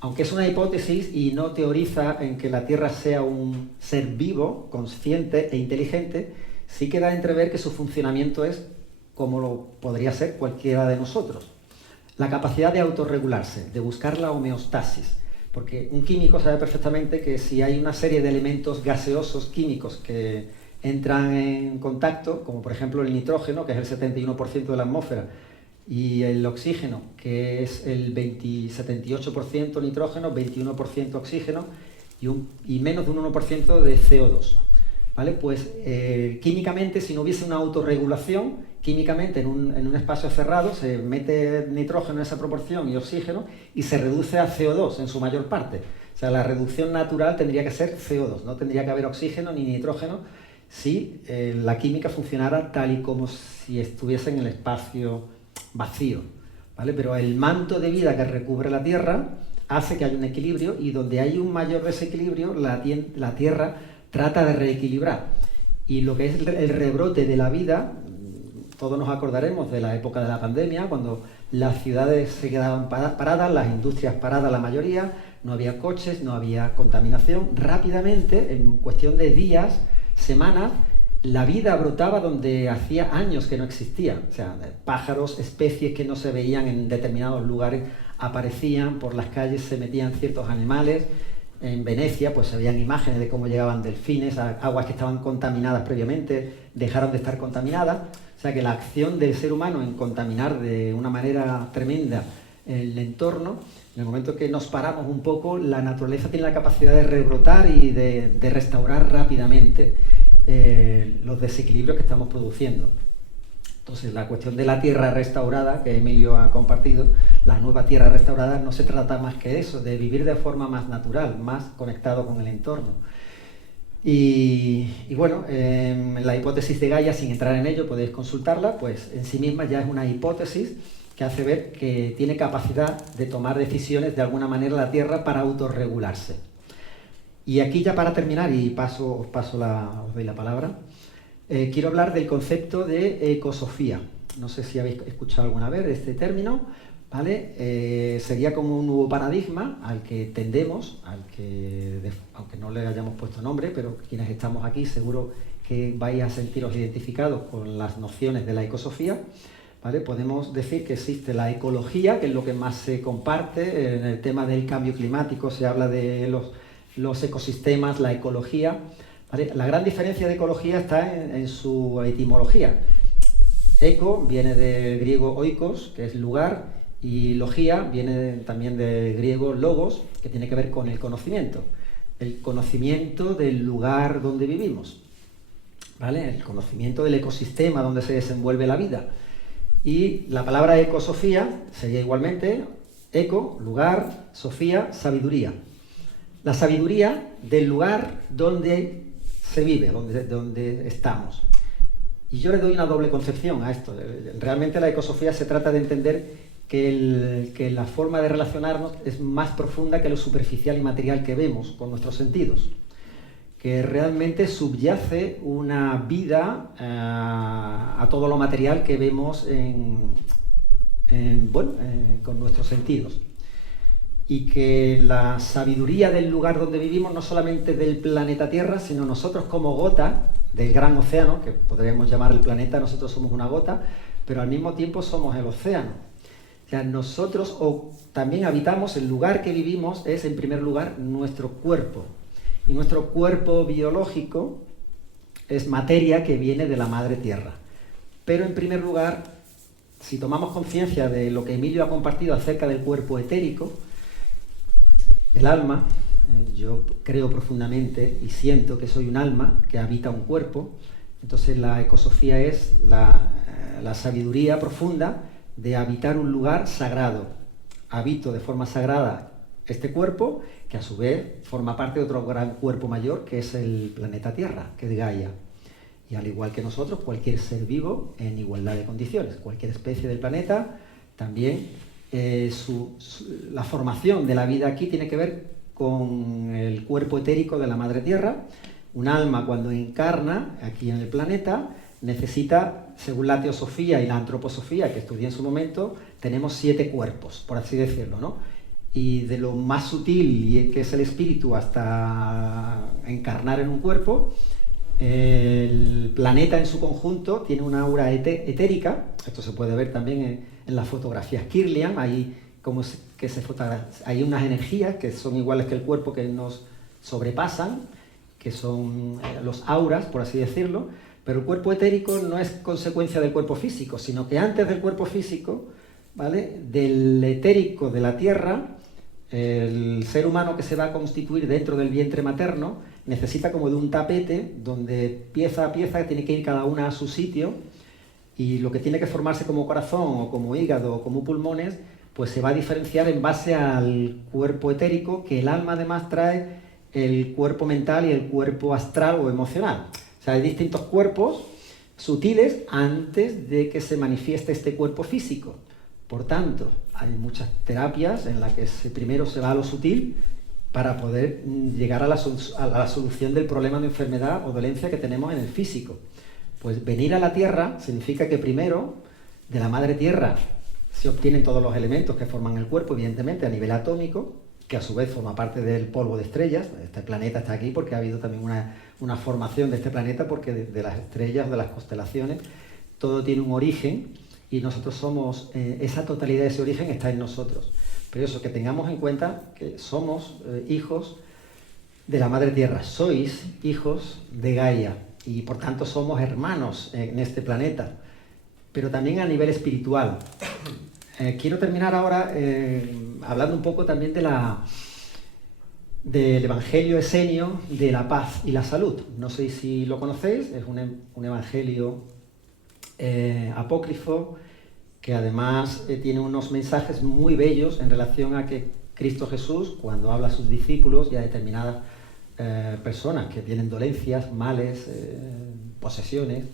Aunque es una hipótesis y no teoriza en que la Tierra sea un ser vivo, consciente e inteligente, sí que da a entrever que su funcionamiento es como lo podría ser cualquiera de nosotros. La capacidad de autorregularse, de buscar la homeostasis. Porque un químico sabe perfectamente que si hay una serie de elementos gaseosos químicos que entran en contacto, como por ejemplo el nitrógeno, que es el 71% de la atmósfera, y el oxígeno, que es el 78% nitrógeno, 21% oxígeno y menos de un 1% de CO2. ¿Vale? Pues químicamente, si no hubiese una autorregulación, químicamente en un espacio cerrado se mete nitrógeno en esa proporción y oxígeno y se reduce a CO2 en su mayor parte. O sea, la reducción natural tendría que ser CO2, no tendría que haber oxígeno ni nitrógeno si la química funcionara tal y como si estuviese en el espacio vacío, ¿vale? Pero el manto de vida que recubre la Tierra hace que haya un equilibrio y donde hay un mayor desequilibrio, la Tierra trata de reequilibrar. Y lo que es el rebrote de la vida, todos nos acordaremos de la época de la pandemia, cuando las ciudades se quedaban paradas, las industrias paradas la mayoría, no había coches, no había contaminación. Rápidamente, en cuestión de días, semanas, la vida brotaba donde hacía años que no existía. O sea, pájaros, especies que no se veían en determinados lugares aparecían, por las calles se metían ciertos animales. En Venecia pues se veían imágenes de cómo llegaban delfines, aguas que estaban contaminadas previamente, dejaron de estar contaminadas. O sea que la acción del ser humano en contaminar de una manera tremenda el entorno, en el momento que nos paramos un poco, la naturaleza tiene la capacidad de rebrotar y de restaurar rápidamente los desequilibrios que estamos produciendo. Entonces, la cuestión de la tierra restaurada, que Emilio ha compartido, la nueva tierra restaurada, no se trata más que eso, de vivir de forma más natural, más conectado con el entorno. Y bueno, la hipótesis de Gaia, sin entrar en ello, podéis consultarla, pues en sí misma ya es una hipótesis que hace ver que tiene capacidad de tomar decisiones de alguna manera la Tierra para autorregularse. Y aquí ya para terminar, y os doy la palabra, quiero hablar del concepto de ecosofía. No sé si habéis escuchado alguna vez este término, ¿vale? Sería como un nuevo paradigma al que tendemos, aunque no le hayamos puesto nombre, pero quienes estamos aquí seguro que vais a sentiros identificados con las nociones de la ecosofía, ¿vale? Podemos decir que existe la ecología, que es lo que más se comparte. En el tema del cambio climático se habla de los ecosistemas, la ecología, ¿vale? La gran diferencia de ecología está en su etimología. Eco viene del griego oikos, que es lugar, y logía viene también del griego logos, que tiene que ver con el conocimiento del lugar donde vivimos, ¿vale? El conocimiento del ecosistema donde se desenvuelve la vida. Y la palabra ecosofía sería igualmente eco, lugar, sofía, sabiduría. La sabiduría del lugar donde se vive, donde estamos. Y yo le doy una doble concepción a esto. Realmente la ecosofía se trata de entender que la forma de relacionarnos es más profunda que lo superficial y material que vemos con nuestros sentidos. Que realmente subyace una vida a todo lo material que vemos con nuestros sentidos. Y que la sabiduría del lugar donde vivimos, no solamente del planeta Tierra, sino nosotros como gota del gran océano, que podríamos llamar el planeta, nosotros somos una gota, pero al mismo tiempo somos el océano. O sea, nosotros también habitamos, el lugar que vivimos es en primer lugar nuestro cuerpo. Y nuestro cuerpo biológico es materia que viene de la madre Tierra. Pero en primer lugar Si tomamos conciencia de lo que Emilio ha compartido acerca del cuerpo etérico, el alma, yo creo profundamente y siento que soy un alma que habita un cuerpo. Entonces la ecosofía es la sabiduría profunda de habitar un lugar sagrado. Habito de forma sagrada este cuerpo, que a su vez forma parte de otro gran cuerpo mayor, que es el planeta Tierra, que es Gaia. Y al igual que nosotros, cualquier ser vivo en igualdad de condiciones, cualquier especie del planeta, también la formación de la vida aquí tiene que ver con el cuerpo etérico de la Madre Tierra. Un alma, cuando encarna aquí en el planeta, necesita, según la teosofía y la antroposofía que estudié en su momento, tenemos 7 cuerpos, por así decirlo, ¿no? Y de lo más sutil, que es el espíritu, hasta encarnar en un cuerpo, el planeta en su conjunto tiene una aura etérica. Esto se puede ver también en las fotografías Kirlian. Hay unas energías que son iguales que el cuerpo, que nos sobrepasan, que son los auras, por así decirlo, pero el cuerpo etérico no es consecuencia del cuerpo físico, sino que antes del cuerpo físico, ¿vale?, del etérico de la Tierra, el ser humano que se va a constituir dentro del vientre materno necesita como de un tapete donde pieza a pieza tiene que ir cada una a su sitio, y lo que tiene que formarse como corazón o como hígado o como pulmones pues se va a diferenciar en base al cuerpo etérico, que el alma además trae el cuerpo mental y el cuerpo astral o emocional. O sea, hay distintos cuerpos sutiles antes de que se manifieste este cuerpo físico. Por tanto, hay muchas terapias en las que primero se va a lo sutil para poder llegar a la solución del problema de enfermedad o dolencia que tenemos en el físico. Pues venir a la Tierra significa que primero, de la Madre Tierra, se obtienen todos los elementos que forman el cuerpo, evidentemente a nivel atómico, que a su vez forma parte del polvo de estrellas. Este planeta está aquí porque ha habido también una formación de este planeta, porque de las estrellas, de las constelaciones, todo tiene un origen, y nosotros somos, esa totalidad de ese origen está en nosotros. Pero eso, que tengamos en cuenta que somos hijos de la Madre Tierra, sois hijos de Gaia, y por tanto somos hermanos en este planeta, pero también a nivel espiritual. Quiero terminar ahora hablando un poco también del Evangelio esenio de la paz y la salud. No sé si lo conocéis, es un evangelio apócrifo, que además tiene unos mensajes muy bellos en relación a que Cristo Jesús, cuando habla a sus discípulos y a determinadas personas que tienen dolencias, males, posesiones,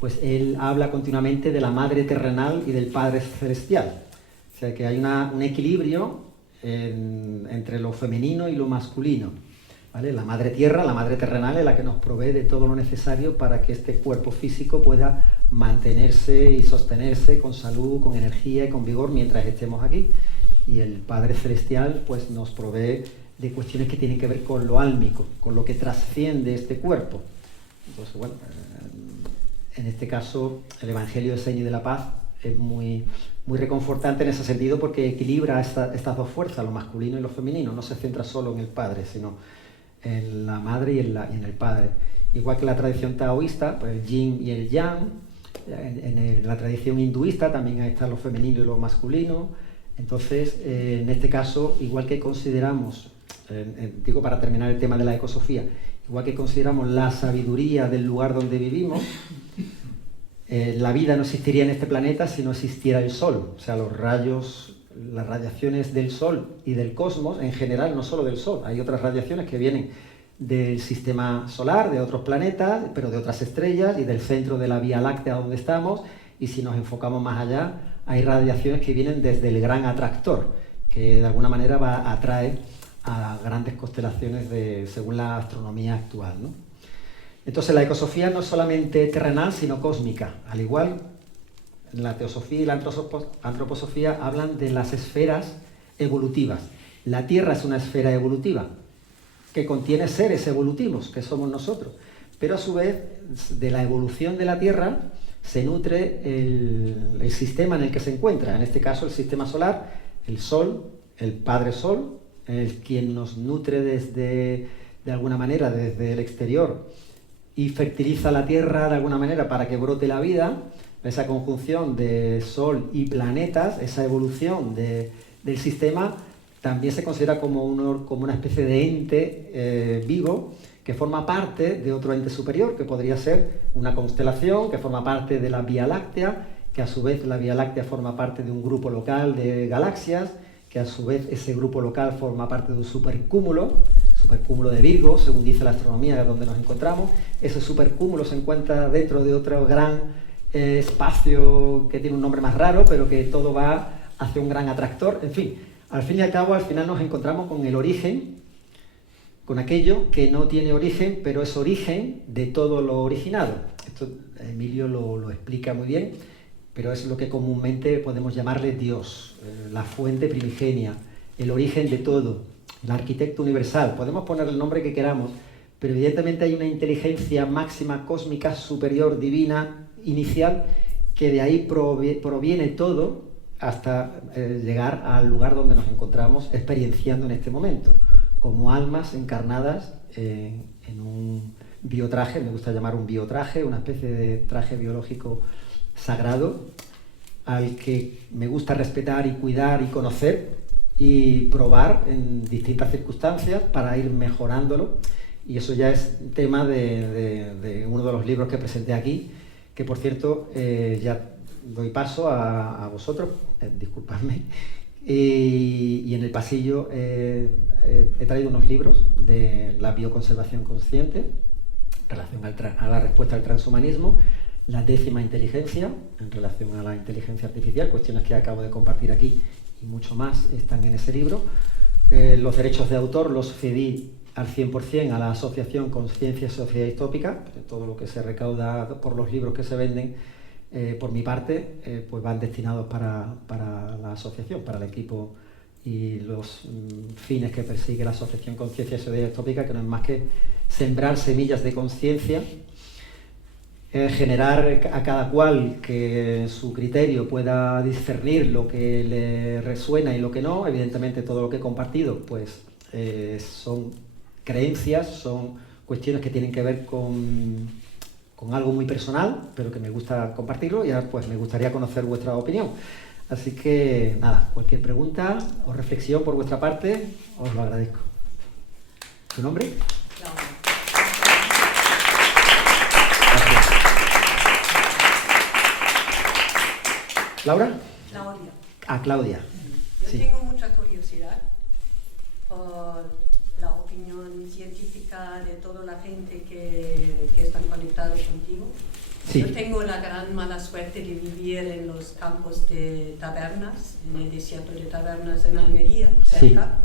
pues él habla continuamente de la Madre terrenal y del Padre celestial. O sea que hay un equilibrio entre lo femenino y lo masculino, ¿vale? La Madre Tierra, la Madre terrenal, es la que nos provee de todo lo necesario para que este cuerpo físico pueda mantenerse y sostenerse con salud, con energía y con vigor mientras estemos aquí. Y el Padre celestial pues nos provee de cuestiones que tienen que ver con lo álmico, con lo que trasciende este cuerpo. Entonces, bueno, en este caso el Evangelio esenio de la paz es muy, muy reconfortante en ese sentido, porque equilibra estas dos fuerzas, lo masculino y lo femenino. No se centra solo en el Padre, sino en la Madre y en el Padre. Igual que la tradición taoísta, pues el yin y el yang. En la tradición hinduista también está lo femenino y lo masculino. Entonces, en este caso, igual que consideramos, digo para terminar el tema de la ecosofía, igual que consideramos la sabiduría del lugar donde vivimos, la vida no existiría en este planeta si no existiera el Sol. O sea, los rayos, las radiaciones del Sol y del cosmos en general, no solo del Sol, hay otras radiaciones que vienen del sistema solar, de otros planetas, pero de otras estrellas y del centro de la Vía Láctea donde estamos. Y si nos enfocamos más allá, hay radiaciones que vienen desde el gran atractor, que de alguna manera atrae a grandes constelaciones según la astronomía actual, ¿no? Entonces la ecosofía no es solamente terrenal, sino cósmica. Al igual, la teosofía y la antroposofía hablan de las esferas evolutivas. La Tierra es una esfera evolutiva que contiene seres evolutivos, que somos nosotros. Pero a su vez, de la evolución de la Tierra se nutre el sistema en el que se encuentra. En este caso, el sistema solar, el Sol, el Padre Sol, quien nos nutre de alguna manera desde el exterior y fertiliza la Tierra de alguna manera para que brote la vida. esa conjunción de Sol y planetas, esa evolución del sistema, también se considera como una especie de ente vivo que forma parte de otro ente superior, que podría ser una constelación, que forma parte de la Vía Láctea, que a su vez la Vía Láctea forma parte de un grupo local de galaxias, que a su vez ese grupo local forma parte de un supercúmulo de Virgo, según dice la astronomía, donde nos encontramos. Ese supercúmulo se encuentra dentro de otro gran espacio que tiene un nombre más raro, pero que todo va hacia un gran atractor. En fin y al cabo, al final nos encontramos con el origen, con aquello que no tiene origen, pero es origen de todo lo originado. Esto Emilio lo explica muy bien, pero es lo que comúnmente podemos llamarle Dios, la fuente primigenia, el origen de todo, el arquitecto universal. Podemos poner el nombre que queramos, pero evidentemente hay una inteligencia máxima, cósmica, superior, divina, inicial, que de ahí proviene todo hasta llegar al lugar donde nos encontramos experienciando en este momento, como almas encarnadas en un biotraje, me gusta llamar un biotraje, una especie de traje biológico sagrado, al que me gusta respetar y cuidar y conocer y probar en distintas circunstancias para ir mejorándolo. Y eso ya es tema de uno de los libros que presenté aquí, que por cierto ya doy paso a vosotros, disculpadme. Y en el pasillo he traído unos libros de la bioconservación consciente en relación a la respuesta al transhumanismo, la 10ª inteligencia en relación a la inteligencia artificial, cuestiones que acabo de compartir aquí y mucho más están en ese libro. Los derechos de autor los cedí al 100% a la asociación Conciencia y Sociedad Distópica. Todo lo que se recauda por los libros que se venden por mi parte, pues van destinados para la asociación, para el equipo y los fines que persigue la asociación Conciencia y Sociedad Distópica, que no es más que sembrar semillas de conciencia, generar a cada cual que su criterio pueda discernir lo que le resuena y lo que no. Evidentemente todo lo que he compartido pues son creencias, son cuestiones que tienen que ver con algo muy personal, pero que me gusta compartirlo, y ahora pues me gustaría conocer vuestra opinión. Así que nada, cualquier pregunta o reflexión por vuestra parte, os lo agradezco. ¿Tu nombre? Claudia. ¿Laura? Claudia. Claudia. Yo Sí. tengo mucha curiosidad por la opinión científica de toda la gente que están conectados contigo. Sí. Yo tengo la gran mala suerte de vivir en los campos de Tabernas, en el desierto de Tabernas en Almería, cerca.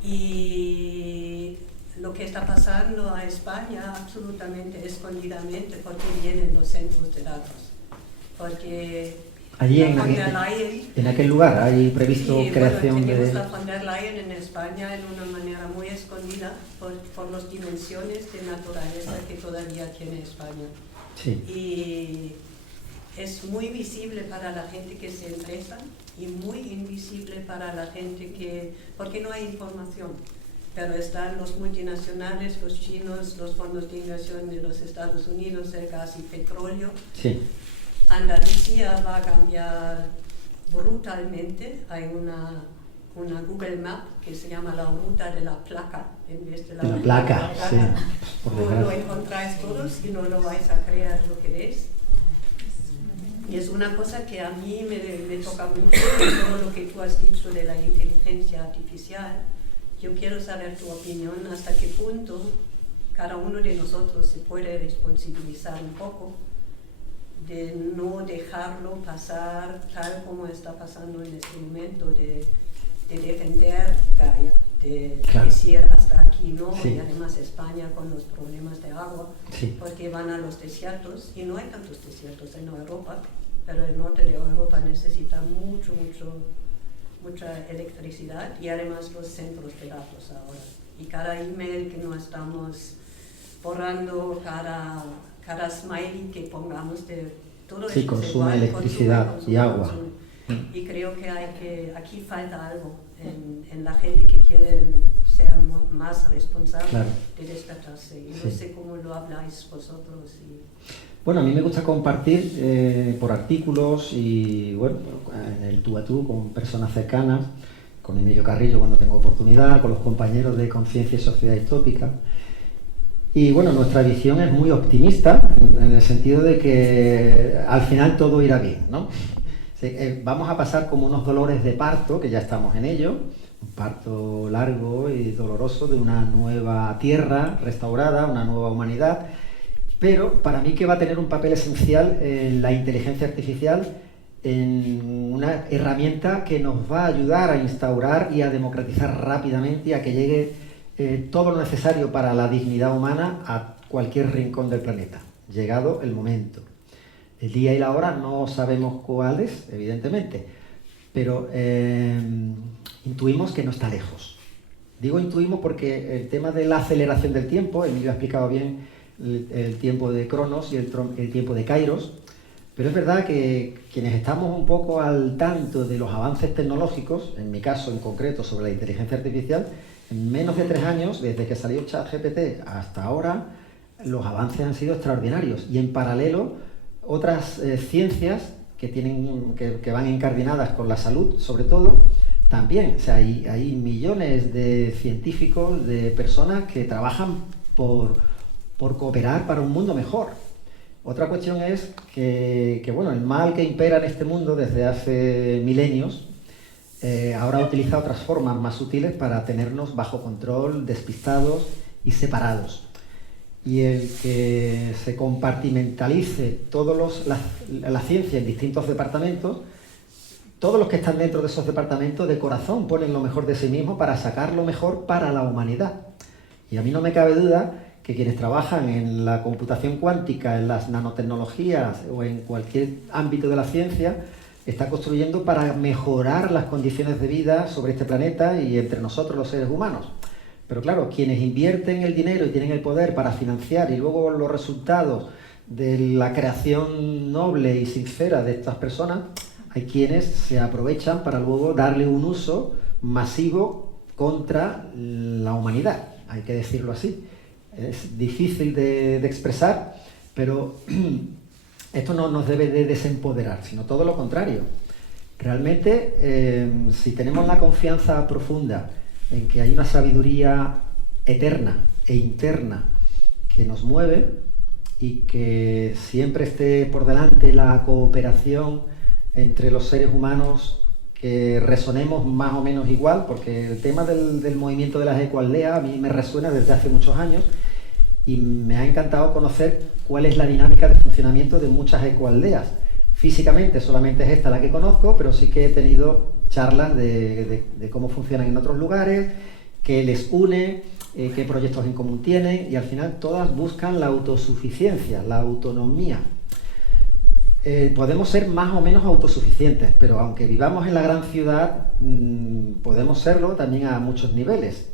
Sí. Y lo que está pasando a España absolutamente escondidamente, porque vienen los centros de datos. Porque Allí la von der Leyen, en aquel lugar hay previsto sí, creación bueno, tenemos de... la von der Leyen en España en una manera muy escondida por las dimensiones de naturaleza que todavía tiene España. Sí. Y es muy visible para la gente que se interesa y muy invisible para la gente porque no hay información. Pero están los multinacionales, los chinos, los fondos de inversión de los Estados Unidos, el gas y petróleo. Sí. Andalucía va a cambiar brutalmente. Hay una Google Map que se llama la ruta de la placa en vez de la ruta placa, de la placa. Sí. Lo encontráis todos y no lo vais a creer lo que ves. Y es una cosa que a mí me toca mucho, todo lo que tú has dicho de la inteligencia artificial. Yo quiero saber tu opinión, hasta qué punto cada uno de nosotros se puede responsabilizar un poco de no dejarlo pasar tal como está pasando en este momento, de defender Gaia, de claro. decir hasta aquí no, Sí. y además España con los problemas de agua, Sí. porque van a los desiertos, y no hay tantos desiertos en Europa, pero el norte de Europa necesita mucha electricidad y además los centros de datos ahora. Y cada email que no estamos borrando, cada smiley que pongamos de todo Sí, eso consume electricidad y agua. Y creo que aquí falta algo en la gente que quiere ser más responsable, claro. de despertarse. Y Sí. no sé cómo lo habláis vosotros. Bueno, a mí me gusta compartir por artículos y, bueno, en el tú a tú con personas cercanas, con Emilio Carrillo cuando tengo oportunidad, con los compañeros de Conciencia y Sociedad Distópica. Y bueno, nuestra visión es muy optimista, en el sentido de que al final todo irá bien, ¿no? Vamos a pasar como unos dolores de parto, que ya estamos en ello, un parto largo y doloroso de una nueva tierra restaurada, una nueva humanidad, pero para mí que va a tener un papel esencial en la inteligencia artificial, en una herramienta que nos va a ayudar a instaurar y a democratizar rápidamente y a que llegue todo lo necesario para la dignidad humana a cualquier rincón del planeta, llegado el momento. El día y la hora no sabemos cuál es, evidentemente, pero intuimos que no está lejos. Digo intuimos porque el tema de la aceleración del tiempo, Emilio ha explicado bien el tiempo de Cronos y el tiempo de Kairos, pero es verdad que quienes estamos un poco al tanto de los avances tecnológicos, en mi caso en concreto sobre la inteligencia artificial, en menos de 3 años, desde que salió ChatGPT hasta ahora, los avances han sido extraordinarios y en paralelo otras ciencias que van incardinadas con la salud, sobre todo, también. O sea, hay millones de científicos, de personas que trabajan por cooperar para un mundo mejor. Otra cuestión es que bueno, el mal que impera en este mundo desde hace milenios ahora utiliza otras formas más sutiles para tenernos bajo control, despistados y separados. Y el que se compartimentalice la ciencia en distintos departamentos, todos los que están dentro de esos departamentos de corazón ponen lo mejor de sí mismos para sacar lo mejor para la humanidad. Y a mí no me cabe duda que quienes trabajan en la computación cuántica, en las nanotecnologías o en cualquier ámbito de la ciencia, está construyendo para mejorar las condiciones de vida sobre este planeta y entre nosotros los seres humanos. Pero claro, quienes invierten el dinero y tienen el poder para financiar y luego los resultados de la creación noble y sincera de estas personas, hay quienes se aprovechan para luego darle un uso masivo contra la humanidad, hay que decirlo así. Es difícil de expresar, pero esto no nos debe de desempoderar, sino todo lo contrario. Realmente, si tenemos la confianza profunda en que hay una sabiduría eterna e interna que nos mueve y que siempre esté por delante la cooperación entre los seres humanos, que resonemos más o menos igual, porque el tema del movimiento de las ecoaldeas a mí me resuena desde hace muchos años y me ha encantado conocer cuál es la dinámica de funcionamiento de muchas ecoaldeas. Físicamente solamente es esta la que conozco, pero sí que he tenido charlas de cómo funcionan en otros lugares, qué les une, qué proyectos en común tienen, y al final todas buscan la autosuficiencia, la autonomía. Podemos ser más o menos autosuficientes, pero aunque vivamos en la gran ciudad, podemos serlo también a muchos niveles.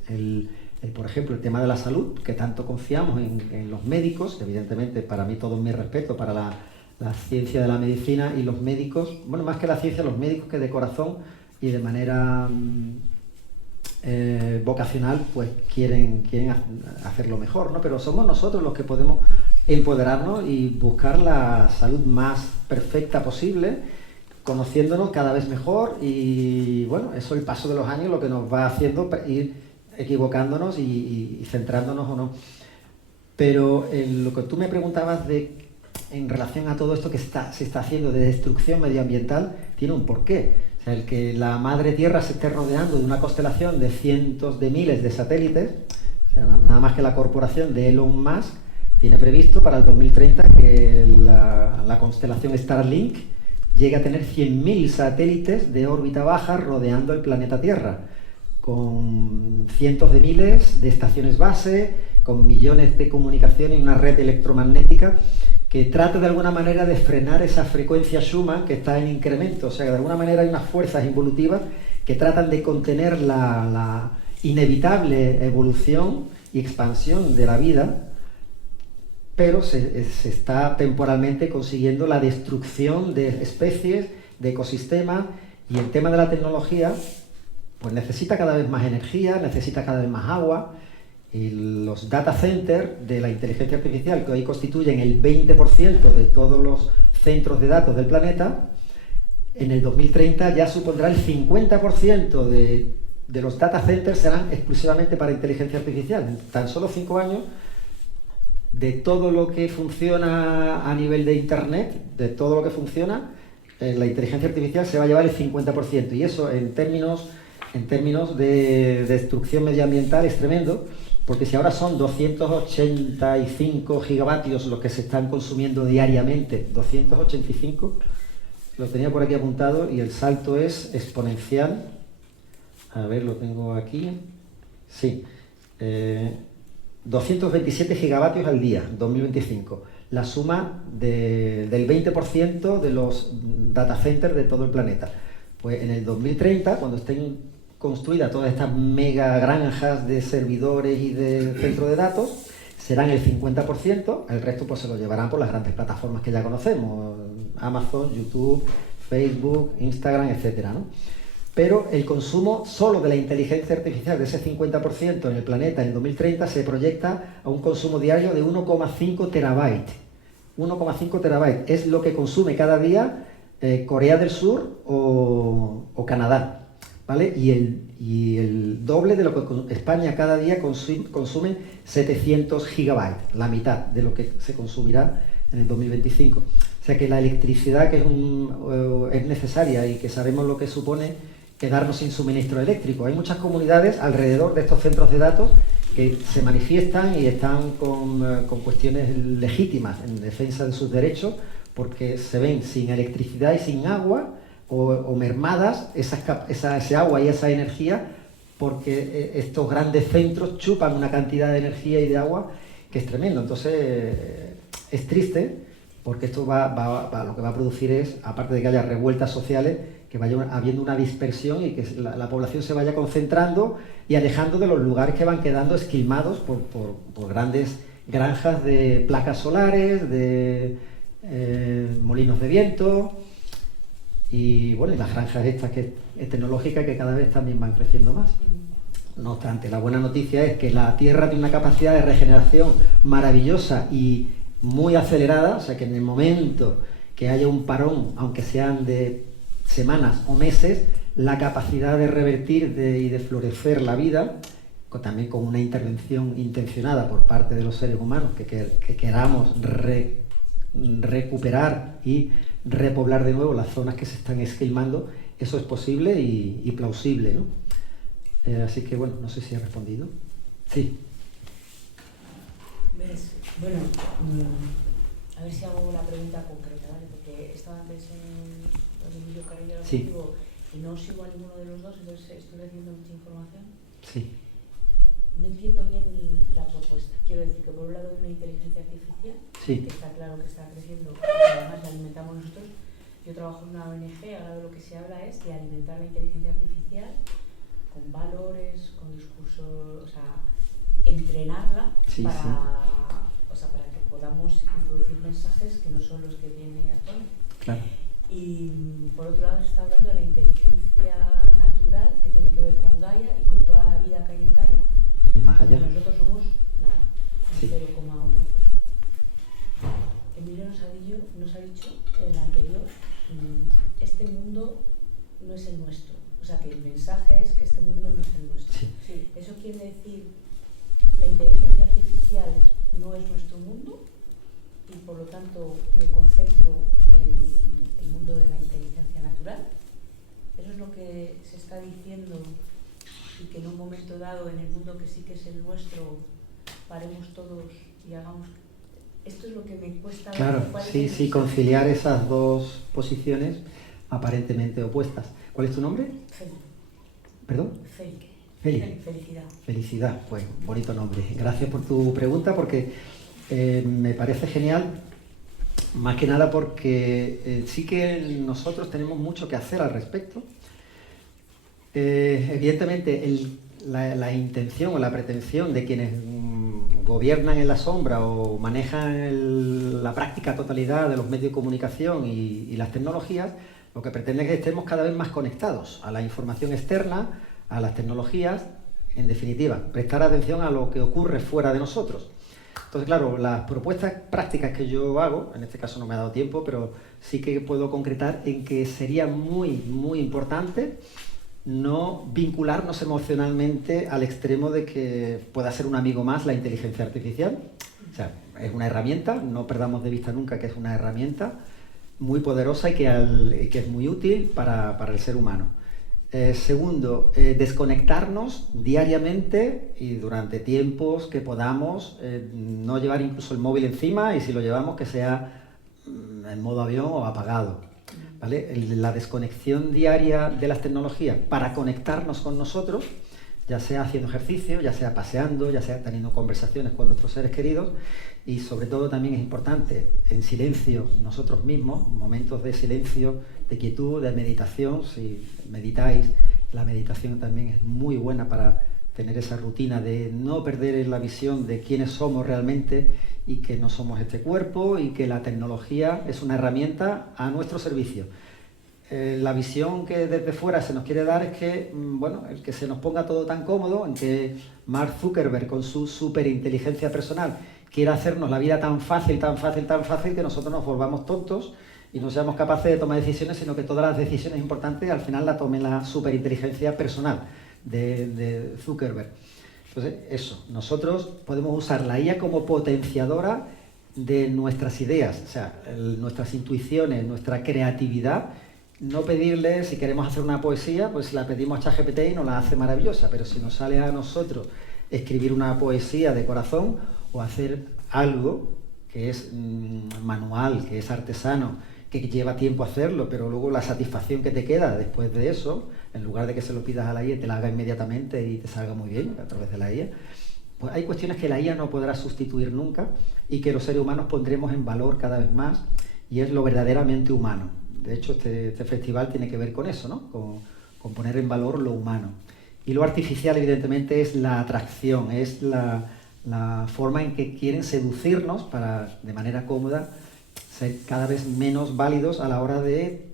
Por ejemplo, el tema de la salud, que tanto confiamos en los médicos, evidentemente para mí todo mi respeto para la ciencia de la medicina y los médicos, bueno, más que la ciencia, los médicos que de corazón y de manera vocacional pues quieren hacerlo mejor, ¿no? Pero somos nosotros los que podemos empoderarnos y buscar la salud más perfecta posible, conociéndonos cada vez mejor, y bueno, eso el paso de los años lo que nos va haciendo ir equivocándonos y centrándonos o no. Pero lo que tú me preguntabas en relación a todo esto que se está haciendo de destrucción medioambiental, tiene un porqué. O sea, el que la madre Tierra se esté rodeando de una constelación de cientos de miles de satélites, o sea, nada más que la corporación de Elon Musk tiene previsto para el 2030 que la constelación Starlink llegue a tener 100.000 satélites de órbita baja rodeando el planeta Tierra, con cientos de miles de estaciones base, con millones de comunicaciones y una red electromagnética que trata de alguna manera de frenar esa frecuencia Schumann que está en incremento. O sea, que de alguna manera hay unas fuerzas involutivas que tratan de contener la inevitable evolución y expansión de la vida, pero se está temporalmente consiguiendo la destrucción de especies, de ecosistemas, y el tema de la tecnología pues necesita cada vez más energía, necesita cada vez más agua, Y los data centers de la inteligencia artificial, que hoy constituyen el 20% de todos los centros de datos del planeta, en el 2030 ya supondrá el 50% de los data centers serán exclusivamente para inteligencia artificial. En tan solo 5 años, de todo lo que funciona a nivel de Internet, de todo lo que funciona, la inteligencia artificial se va a llevar el 50%. Y eso, en términos de destrucción medioambiental, es tremendo, porque si ahora son 285 gigavatios los que se están consumiendo diariamente, 285, lo tenía por aquí apuntado, y el salto es exponencial. A ver, lo tengo aquí. Sí. 227 gigavatios al día, 2025. La suma del 20% de los data centers de todo el planeta. Pues en el 2030, cuando estén construidas todas estas mega granjas de servidores y de centros de datos, serán el 50%, el resto pues se lo llevarán por las grandes plataformas que ya conocemos, Amazon, YouTube, Facebook, Instagram, etcétera, ¿no? Pero el consumo solo de la inteligencia artificial de ese 50% en el planeta en 2030 se proyecta a un consumo diario de 1,5 terabytes. 1,5 terabytes es lo que consume cada día Corea del Sur o Canadá, ¿vale? Y el doble de lo que España cada día consume 700 gigabytes, la mitad de lo que se consumirá en el 2025. O sea que la electricidad que es necesaria y que sabemos lo que supone quedarnos sin suministro eléctrico. Hay muchas comunidades alrededor de estos centros de datos que se manifiestan y están con cuestiones legítimas en defensa de sus derechos, porque se ven sin electricidad y sin agua, o mermadas ese agua y esa energía, porque estos grandes centros chupan una cantidad de energía y de agua que es tremendo. Entonces es triste, porque esto lo que va a producir es, aparte de que haya revueltas sociales, que vaya habiendo una dispersión y que la población se vaya concentrando y alejando de los lugares que van quedando esquilmados por grandes granjas de placas solares, de molinos de viento, y bueno, y las granjas estas tecnológicas que cada vez también van creciendo más. No obstante, la buena noticia es que la Tierra tiene una capacidad de regeneración maravillosa y muy acelerada, o sea que en el momento que haya un parón, aunque sean de semanas o meses, la capacidad de revertir y de florecer la vida, también con una intervención intencionada por parte de los seres humanos que queramos recuperar y repoblar de nuevo las zonas que se están esquilmando, eso es posible y plausible, ¿no? Así que bueno, no sé si he respondido. Sí. Bueno, a ver si hago una pregunta concreta, ¿vale? Porque estaba antes en el Emilio Carrillo Objetivo y no sigo a ninguno de los dos, entonces estoy recibiendo mucha información. Sí. No entiendo bien la propuesta. Quiero decir que por un lado hay una inteligencia artificial, sí, que está claro que está creciendo, y además la alimentamos nosotros. Yo trabajo en una ONG, ahora de lo que se habla es de alimentar la inteligencia artificial con valores, con discursos, o sea, entrenarla para que podamos introducir mensajes que no son los que tiene actualmente. Claro. Y por otro lado se está hablando de la inteligencia natural, que tiene que ver con Gaia y con toda la vida que hay en Gaia. Y más allá. Nosotros somos nada, 0,1. Emilio nos ha dicho en el anterior, este mundo no es el nuestro. O sea, que el mensaje es que este mundo no es el nuestro. Sí. Sí. Eso quiere decir, la inteligencia artificial no es nuestro mundo y por lo tanto me concentro en el mundo de la inteligencia natural. Eso es lo que se está diciendo, y que en un momento dado, en el mundo que sí que es el nuestro, paremos todos y hagamos. Esto es lo que me cuesta. Claro, sí, conciliar esas dos posiciones aparentemente opuestas. ¿Cuál es tu nombre? Feli. ¿Perdón? Feli. Felicidad. Felicidad, pues bonito nombre. Gracias por tu pregunta, porque me parece genial, más que nada porque sí que nosotros tenemos mucho que hacer al respecto. Evidentemente, la intención o la pretensión de quienes gobiernan en la sombra o manejan la práctica totalidad de los medios de comunicación y las tecnologías, lo que pretende es que estemos cada vez más conectados a la información externa, a las tecnologías, En definitiva, prestar atención a lo que ocurre fuera de nosotros. Entonces, claro, las propuestas prácticas que yo hago, en este caso no me ha dado tiempo, pero sí que puedo concretar en que sería muy importante no vincularnos emocionalmente al extremo de que pueda ser un amigo más la inteligencia artificial. O sea, es una herramienta, no perdamos de vista nunca que es una herramienta muy poderosa y que es muy útil para el ser humano. Segundo, desconectarnos diariamente y durante tiempos que podamos, no llevar incluso el móvil encima, y si lo llevamos que sea en modo avión o apagado, ¿vale? La desconexión diaria de las tecnologías para conectarnos con nosotros, ya sea haciendo ejercicio, ya sea paseando, ya sea teniendo conversaciones con nuestros seres queridos, y sobre todo también es importante en silencio nosotros mismos, momentos de silencio, de quietud, de meditación. Si meditáis, la meditación también es muy buena para tener esa rutina de no perder la visión de quiénes somos realmente y que no somos este cuerpo y que la tecnología es una herramienta a nuestro servicio. La visión que desde fuera se nos quiere dar es que, bueno, el que se nos ponga todo tan cómodo, en que Mark Zuckerberg con su superinteligencia personal quiera hacernos la vida tan fácil que nosotros nos volvamos tontos y no seamos capaces de tomar decisiones, sino que todas las decisiones importantes al final las tome la superinteligencia personal de Zuckerberg. Entonces, eso, nosotros podemos usar la IA como potenciadora de nuestras ideas, o sea, nuestras intuiciones, nuestra creatividad. No pedirle, si queremos hacer una poesía, pues la pedimos a ChatGPT y nos la hace maravillosa, pero si nos sale a nosotros escribir una poesía de corazón o hacer algo que es manual, que es artesano, que lleva tiempo hacerlo, pero luego la satisfacción que te queda después de eso, en lugar de que se lo pidas a la IA y te la haga inmediatamente y te salga muy bien a través de la IA, pues hay cuestiones que la IA no podrá sustituir nunca y que los seres humanos pondremos en valor cada vez más, y es lo verdaderamente humano. De hecho, este festival tiene que ver con eso, ¿no? Con poner en valor lo humano. Y lo artificial, evidentemente, es la atracción, es la forma en que quieren seducirnos para, de manera cómoda, ser cada vez menos válidos a la hora de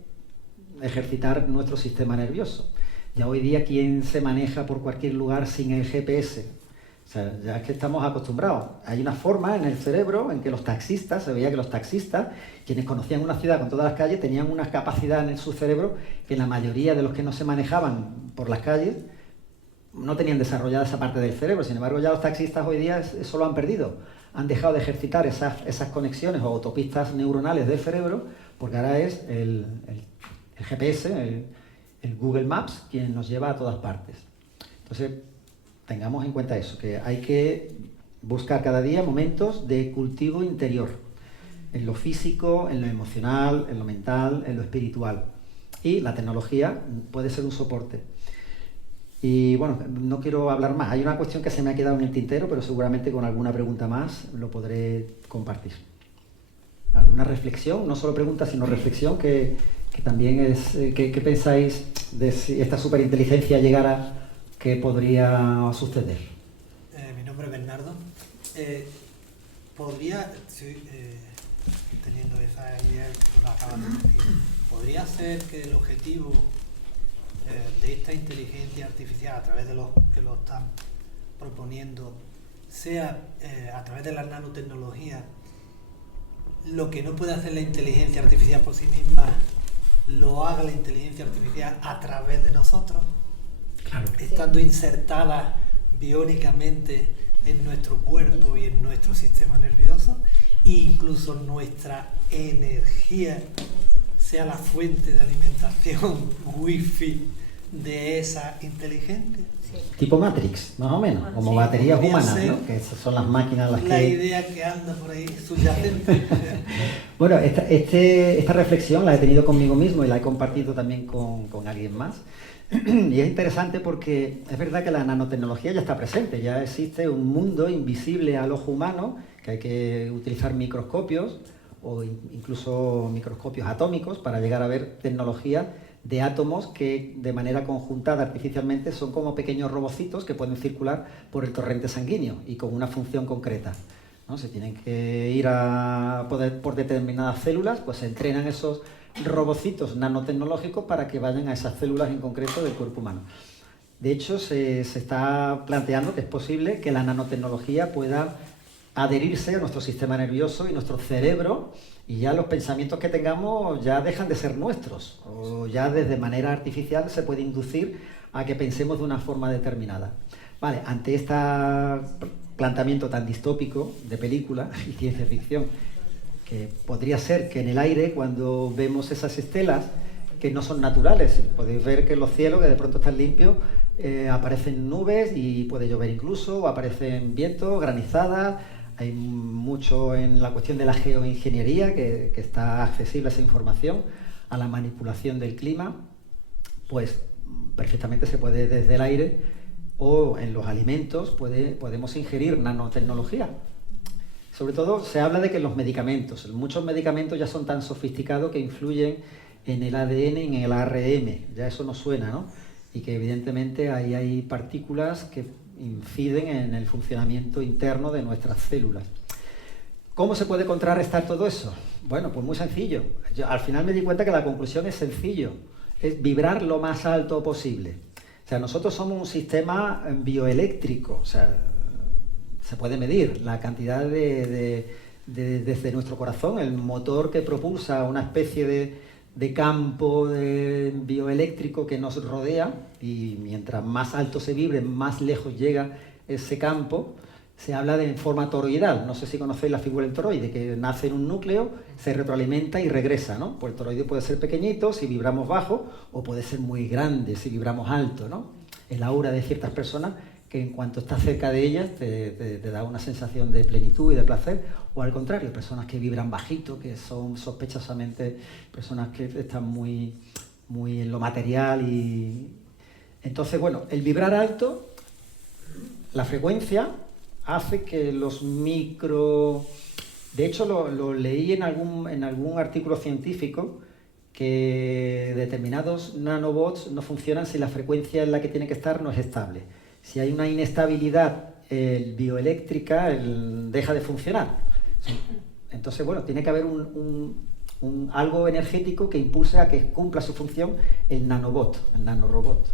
ejercitar nuestro sistema nervioso. Ya hoy día, ¿quién se maneja por cualquier lugar sin el GPS? O sea, ya es que estamos acostumbrados. Hay una forma en el cerebro en que los taxistas, se veía que los taxistas, quienes conocían una ciudad con todas las calles, tenían una capacidad en su cerebro que la mayoría de los que no se manejaban por las calles no tenían desarrollada esa parte del cerebro. Sin embargo, ya los taxistas hoy día eso lo han perdido. Han dejado de ejercitar esas conexiones o autopistas neuronales del cerebro, porque ahora es el GPS, el Google Maps, quien nos lleva a todas partes. Entonces, tengamos en cuenta eso, que hay que buscar cada día momentos de cultivo interior, en lo físico, en lo emocional, en lo mental, en lo espiritual. Y la tecnología puede ser un soporte. Y bueno, no quiero hablar más. Hay una cuestión que se me ha quedado en el tintero, pero seguramente con alguna pregunta más lo podré compartir. ¿Alguna reflexión? No solo pregunta, sino reflexión, que también es... ¿Qué pensáis de si esta superinteligencia llegara? ¿Qué podría suceder? Mi nombre es Bernardo. Teniendo esa idea que nos acabas de decir, ¿podría ser que el objetivo de esta inteligencia artificial, a través de los que lo están proponiendo, sea a través de la nanotecnología, lo que no puede hacer la inteligencia artificial por sí misma, lo haga la inteligencia artificial a través de nosotros? Claro. Estando insertada biónicamente en nuestro cuerpo y en nuestro sistema nervioso, e incluso nuestra energía sea la fuente de alimentación wifi de esa inteligencia. Sí. Tipo Matrix, más o menos, como Sí, baterías humanas, ser, ¿no? Que esas son las máquinas las la que... idea que anda por ahí subyacente. Bueno, esta reflexión la he tenido conmigo mismo y la he compartido también con alguien más. Y es interesante porque es verdad que la nanotecnología ya está presente, ya existe un mundo invisible al ojo humano, que hay que utilizar microscopios o incluso microscopios atómicos para llegar a ver tecnología de átomos que de manera conjuntada artificialmente son como pequeños robocitos que pueden circular por el torrente sanguíneo y con una función concreta, ¿no? Se tienen que ir por determinadas células, pues se entrenan esos robocitos nanotecnológicos para que vayan a esas células en concreto del cuerpo humano. De hecho, se está planteando que es posible que la nanotecnología pueda adherirse a nuestro sistema nervioso y nuestro cerebro, y ya los pensamientos que tengamos ya dejan de ser nuestros, o ya desde manera artificial se puede inducir a que pensemos de una forma determinada. Vale, ante este planteamiento tan distópico de película y ciencia ficción, que podría ser que en el aire, cuando vemos esas estelas que no son naturales, podéis ver que los cielos, que de pronto están limpios, aparecen nubes y puede llover incluso, o aparecen vientos, granizadas. Hay mucho en la cuestión de la geoingeniería, que está accesible a esa información, a la manipulación del clima, pues perfectamente se puede desde el aire o en los alimentos podemos ingerir nanotecnología. Sobre todo se habla de que los medicamentos, muchos medicamentos ya son tan sofisticados que influyen en el ADN y en el ARN, ya eso nos suena, ¿no? Y que evidentemente ahí hay partículas que inciden en el funcionamiento interno de nuestras células. ¿Cómo se puede contrarrestar todo eso? Bueno, pues muy sencillo. Yo al final me di cuenta que la conclusión es sencillo, es vibrar lo más alto posible. O sea, nosotros somos un sistema bioeléctrico, o sea, se puede medir la cantidad desde nuestro corazón, el motor que propulsa una especie de campo bioeléctrico que nos rodea, y mientras más alto se vibre, más lejos llega ese campo. Se habla de forma toroidal. No sé si conocéis la figura del toroide, que nace en un núcleo, se retroalimenta y regresa, ¿no? Pues el toroide puede ser pequeñito si vibramos bajo, o puede ser muy grande si vibramos alto, ¿no? El aura de ciertas personas, que en cuanto estás cerca de ellas te da una sensación de plenitud y de placer, o al contrario, personas que vibran bajito, que son sospechosamente personas que están muy en lo material. Y entonces, bueno, el vibrar alto, la frecuencia hace que los micro... De hecho, lo leí en algún artículo científico, que determinados nanobots no funcionan si la frecuencia en la que tiene que estar no es estable. Si hay una inestabilidad bioeléctrica, deja de funcionar. Entonces, bueno, tiene que haber algo energético que impulse a que cumpla su función el nanobot, el nanorobot.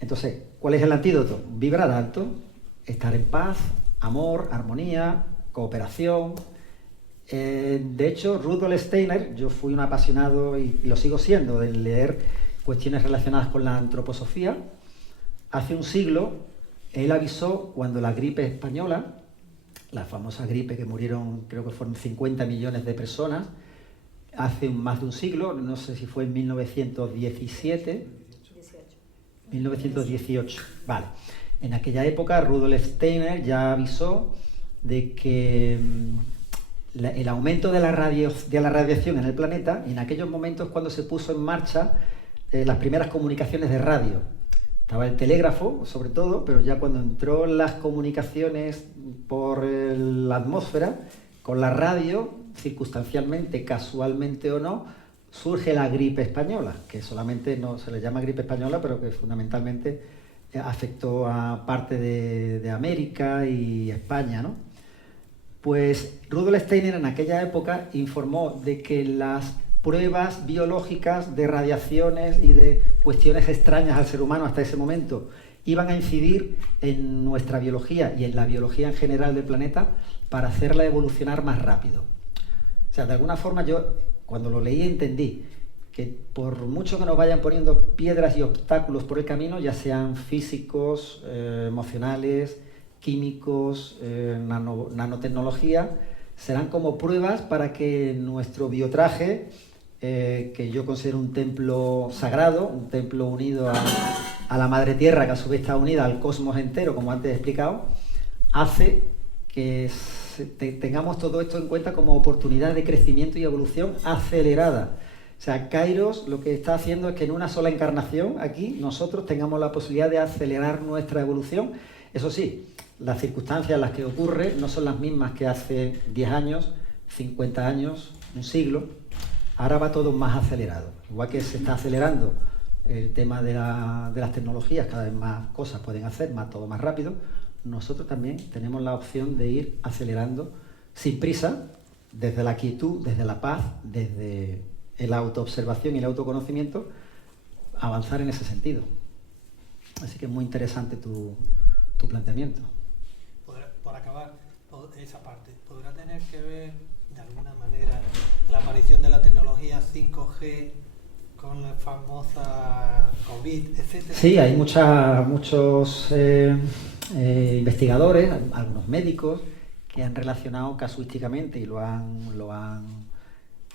Entonces, ¿cuál es el antídoto? Vibrar alto, estar en paz, amor, armonía, cooperación. De hecho, Rudolf Steiner, yo fui un apasionado, y lo sigo siendo, de leer cuestiones relacionadas con la antroposofía. Hace un siglo, él avisó cuando la gripe española, la famosa gripe que murieron, creo que fueron 50 millones de personas, hace más de un siglo, no sé si fue en 1917, 1918, vale. En aquella época, Rudolf Steiner ya avisó de que el aumento de la radiación en el planeta, y en aquellos momentos cuando se puso en marcha las primeras comunicaciones de radio. Estaba el telégrafo, sobre todo, pero ya cuando entró las comunicaciones por la atmósfera, con la radio, circunstancialmente, casualmente o no, surge la gripe española, que solamente no se le llama gripe española, pero que fundamentalmente afectó a parte de América y España, ¿no? Pues Rudolf Steiner en aquella época informó de que las pruebas biológicas de radiaciones y de cuestiones extrañas al ser humano hasta ese momento iban a incidir en nuestra biología y en la biología en general del planeta para hacerla evolucionar más rápido. O sea, de alguna forma yo, cuando lo leí, entendí que por mucho que nos vayan poniendo piedras y obstáculos por el camino, ya sean físicos, emocionales, químicos, nanotecnología, serán como pruebas para que nuestro biotraje, que yo considero un templo sagrado, un templo unido a la Madre Tierra, que a su vez está unida al cosmos entero, como antes he explicado, hace que tengamos todo esto en cuenta como oportunidad de crecimiento y evolución acelerada. O sea, Kairos lo que está haciendo es que en una sola encarnación, aquí, nosotros tengamos la posibilidad de acelerar nuestra evolución. Eso sí, las circunstancias en las que ocurre no son las mismas que hace 10 años, 50 años, un siglo. Ahora va todo más acelerado. Igual que se está acelerando el tema de las tecnologías, cada vez más cosas pueden hacer, todo más rápido, nosotros también tenemos la opción de ir acelerando sin prisa, desde la quietud, desde la paz, desde la autoobservación y el autoconocimiento, avanzar en ese sentido. Así que es muy interesante tu planteamiento. Por acabar esa parte, ¿podrá tener que ver de alguna manera la aparición de la tecnología 5G con la famosa COVID, etcétera? Sí, hay muchos investigadores, algunos médicos, que han relacionado casuísticamente y lo han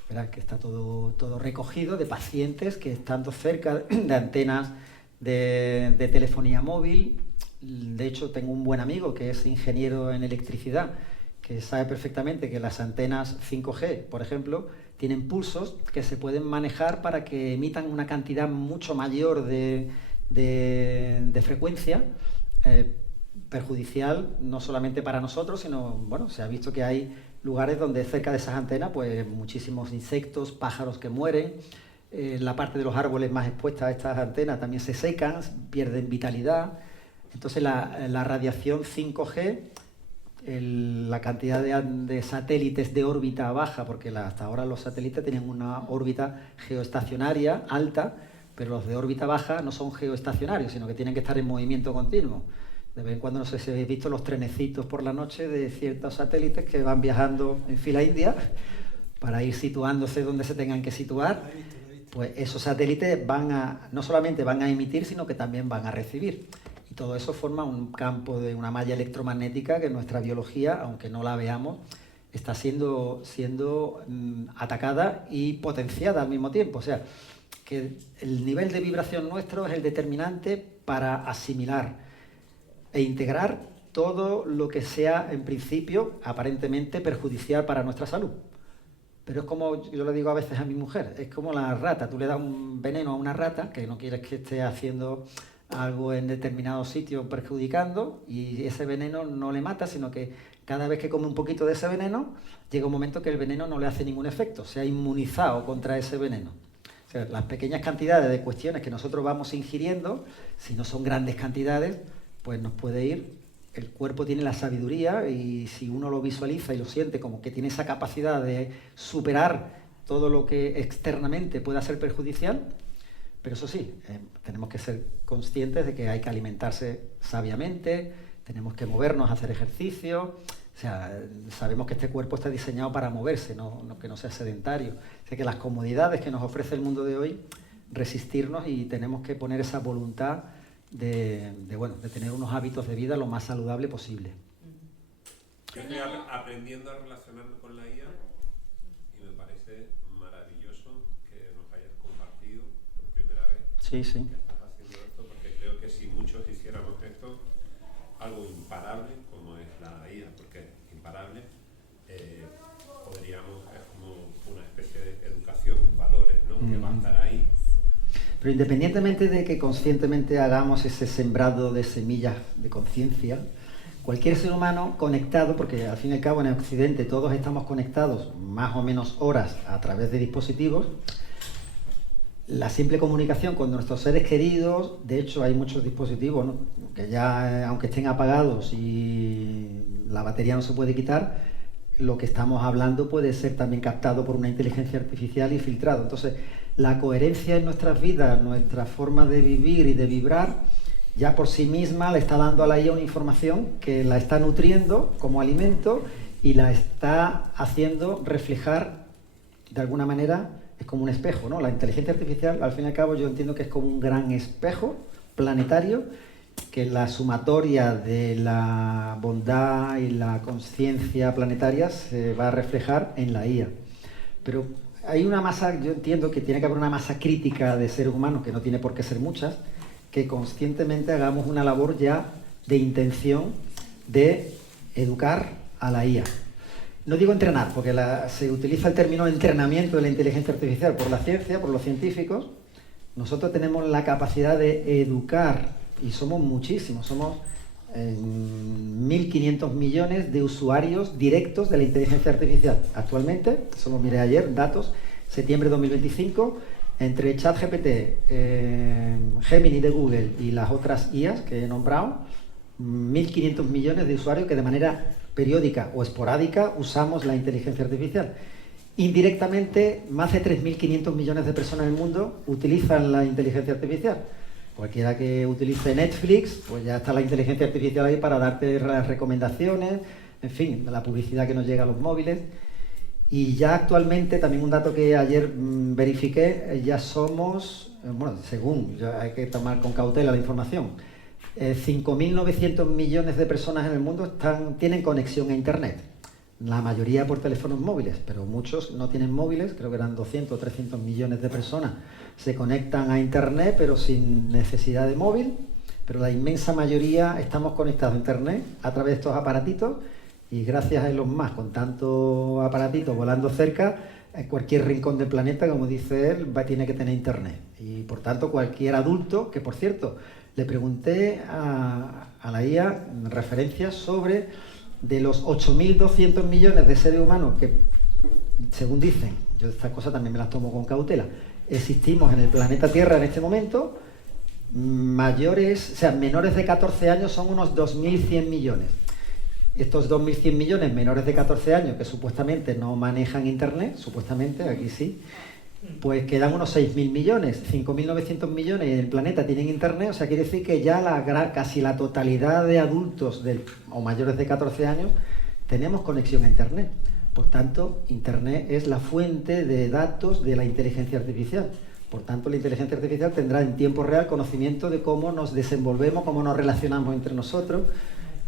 ¿verdad? Que está todo recogido de pacientes que estando cerca de antenas de telefonía móvil. De hecho, tengo un buen amigo que es ingeniero en electricidad, que sabe perfectamente que las antenas 5G, por ejemplo, tienen pulsos que se pueden manejar para que emitan una cantidad mucho mayor de frecuencia, perjudicial no solamente para nosotros, sino, bueno, se ha visto que hay lugares donde cerca de esas antenas, pues muchísimos insectos, pájaros que mueren, la parte de los árboles más expuesta a estas antenas también se secan, pierden vitalidad. Entonces la radiación 5G, la cantidad de satélites de órbita baja, porque hasta ahora los satélites tenían una órbita geoestacionaria alta, pero los de órbita baja no son geoestacionarios, sino que tienen que estar en movimiento continuo. De vez en cuando, no sé si habéis visto los trenecitos por la noche de ciertos satélites que van viajando en fila india para ir situándose donde se tengan que situar. Pues esos satélites no solamente van a emitir, sino que también van a recibir. Y todo eso forma un campo de una malla electromagnética que nuestra biología, aunque no la veamos, está siendo atacada y potenciada al mismo tiempo. O sea, que el nivel de vibración nuestro es el determinante para asimilar e integrar todo lo que sea, en principio, aparentemente perjudicial para nuestra salud. Pero es como, yo le digo a veces a mi mujer, es como la rata. Tú le das un veneno a una rata que no quieres que esté haciendo algo en determinado sitio perjudicando, y ese veneno no le mata, sino que cada vez que come un poquito de ese veneno, llega un momento que el veneno no le hace ningún efecto, se ha inmunizado contra ese veneno. O sea, las pequeñas cantidades de cuestiones que nosotros vamos ingiriendo, si no son grandes cantidades, pues nos puede ir. El cuerpo tiene la sabiduría, y si uno lo visualiza y lo siente como que tiene esa capacidad de superar todo lo que externamente pueda ser perjudicial. Pero eso sí, tenemos que ser conscientes de que hay que alimentarse sabiamente, tenemos que movernos, hacer ejercicio. O sea, sabemos que este cuerpo está diseñado para moverse, que no sea sedentario. O sea, que las comodidades que nos ofrece el mundo de hoy, resistirnos, y tenemos que poner esa voluntad de tener unos hábitos de vida lo más saludable posible. Yo estoy aprendiendo a relacionarme con la IA y me parece maravilloso que nos hayas compartido por primera vez Sí. que estás haciendo esto, porque creo que si muchos hiciéramos esto, algo imparable como es la IA, porque es imparable, podríamos, es como una especie de educación, valores, ¿no? Que va a estar ahí. Pero independientemente de que conscientemente hagamos ese sembrado de semillas de conciencia, cualquier ser humano conectado, porque al fin y al cabo en el Occidente todos estamos conectados más o menos horas a través de dispositivos, la simple comunicación con nuestros seres queridos, de hecho hay muchos dispositivos, ¿no?, que ya, aunque estén apagados y la batería no se puede quitar, lo que estamos hablando puede ser también captado por una inteligencia artificial y filtrado. Entonces, la coherencia en nuestras vidas, nuestra forma de vivir y de vibrar, ya por sí misma le está dando a la IA una información que la está nutriendo como alimento y la está haciendo reflejar de alguna manera. Es como un espejo, ¿no? La inteligencia artificial, al fin y al cabo, yo entiendo que es como un gran espejo planetario, que la sumatoria de la bondad y la conciencia planetaria se va a reflejar en la IA. Pero hay una masa, yo entiendo que tiene que haber una masa crítica de seres humanos, que no tiene por qué ser muchas, que conscientemente hagamos una labor ya de intención de educar a la IA. No digo entrenar, porque se utiliza el término entrenamiento de la inteligencia artificial por la ciencia, por los científicos. Nosotros tenemos la capacidad de educar, y somos muchísimos, somos 1.500 millones de usuarios directos de la inteligencia artificial. Actualmente, solo miré ayer, datos, septiembre de 2025, entre ChatGPT, Gemini de Google y las otras IAs que he nombrado, 1.500 millones de usuarios que de manera periódica o esporádica usamos la inteligencia artificial. Indirectamente, más de 3.500 millones de personas en el mundo utilizan la inteligencia artificial. Cualquiera que utilice Netflix, pues ya está la inteligencia artificial ahí para darte las recomendaciones, en fin, la publicidad que nos llega a los móviles. Y ya actualmente, también un dato que ayer verifiqué, ya somos, bueno, según, ya hay que tomar con cautela la información, 5.900 millones de personas en el mundo tienen conexión a Internet. La mayoría por teléfonos móviles, pero muchos no tienen móviles, creo que eran 200 o 300 millones de personas se conectan a Internet, pero sin necesidad de móvil, pero la inmensa mayoría estamos conectados a Internet a través de estos aparatitos, y gracias a Elon Musk, con tantos aparatitos volando cerca, en cualquier rincón del planeta, como dice él, tiene que tener Internet. Y por tanto, cualquier adulto, que por cierto, le pregunté a la IA referencias sobre de los 8.200 millones de seres humanos que, según dicen, yo estas cosas también me las tomo con cautela, existimos en el planeta Tierra en este momento, menores de 14 años son unos 2.100 millones. Estos 2.100 millones menores de 14 años que supuestamente no manejan Internet, supuestamente, aquí sí, pues quedan unos 6.000 millones, 5.900 millones en el planeta tienen Internet, o sea, quiere decir que ya casi la totalidad de adultos o mayores de 14 años tenemos conexión a Internet. Por tanto, Internet es la fuente de datos de la inteligencia artificial. Por tanto, la inteligencia artificial tendrá en tiempo real conocimiento de cómo nos desenvolvemos, cómo nos relacionamos entre nosotros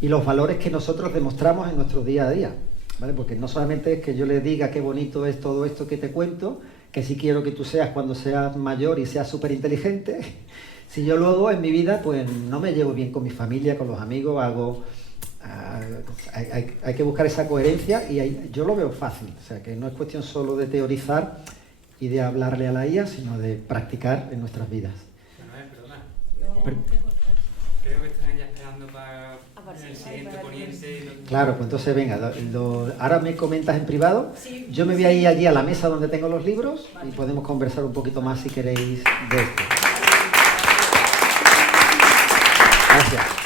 y los valores que nosotros demostramos en nuestro día a día, ¿vale? Porque no solamente es que yo le diga qué bonito es todo esto que te cuento, que sí quiero que tú seas cuando seas mayor y seas súper inteligente, si yo luego en mi vida pues no me llevo bien con mi familia, con los amigos, hay que buscar esa coherencia y yo lo veo fácil, o sea que no es cuestión solo de teorizar y de hablarle a la IA, sino de practicar en nuestras vidas. Creo que están ya esperando para el siguiente poniente. Claro, pues entonces venga, ahora me comentas en privado, Sí. yo me voy a ir allí a la mesa donde tengo los libros y podemos conversar un poquito más si queréis de esto. Gracias.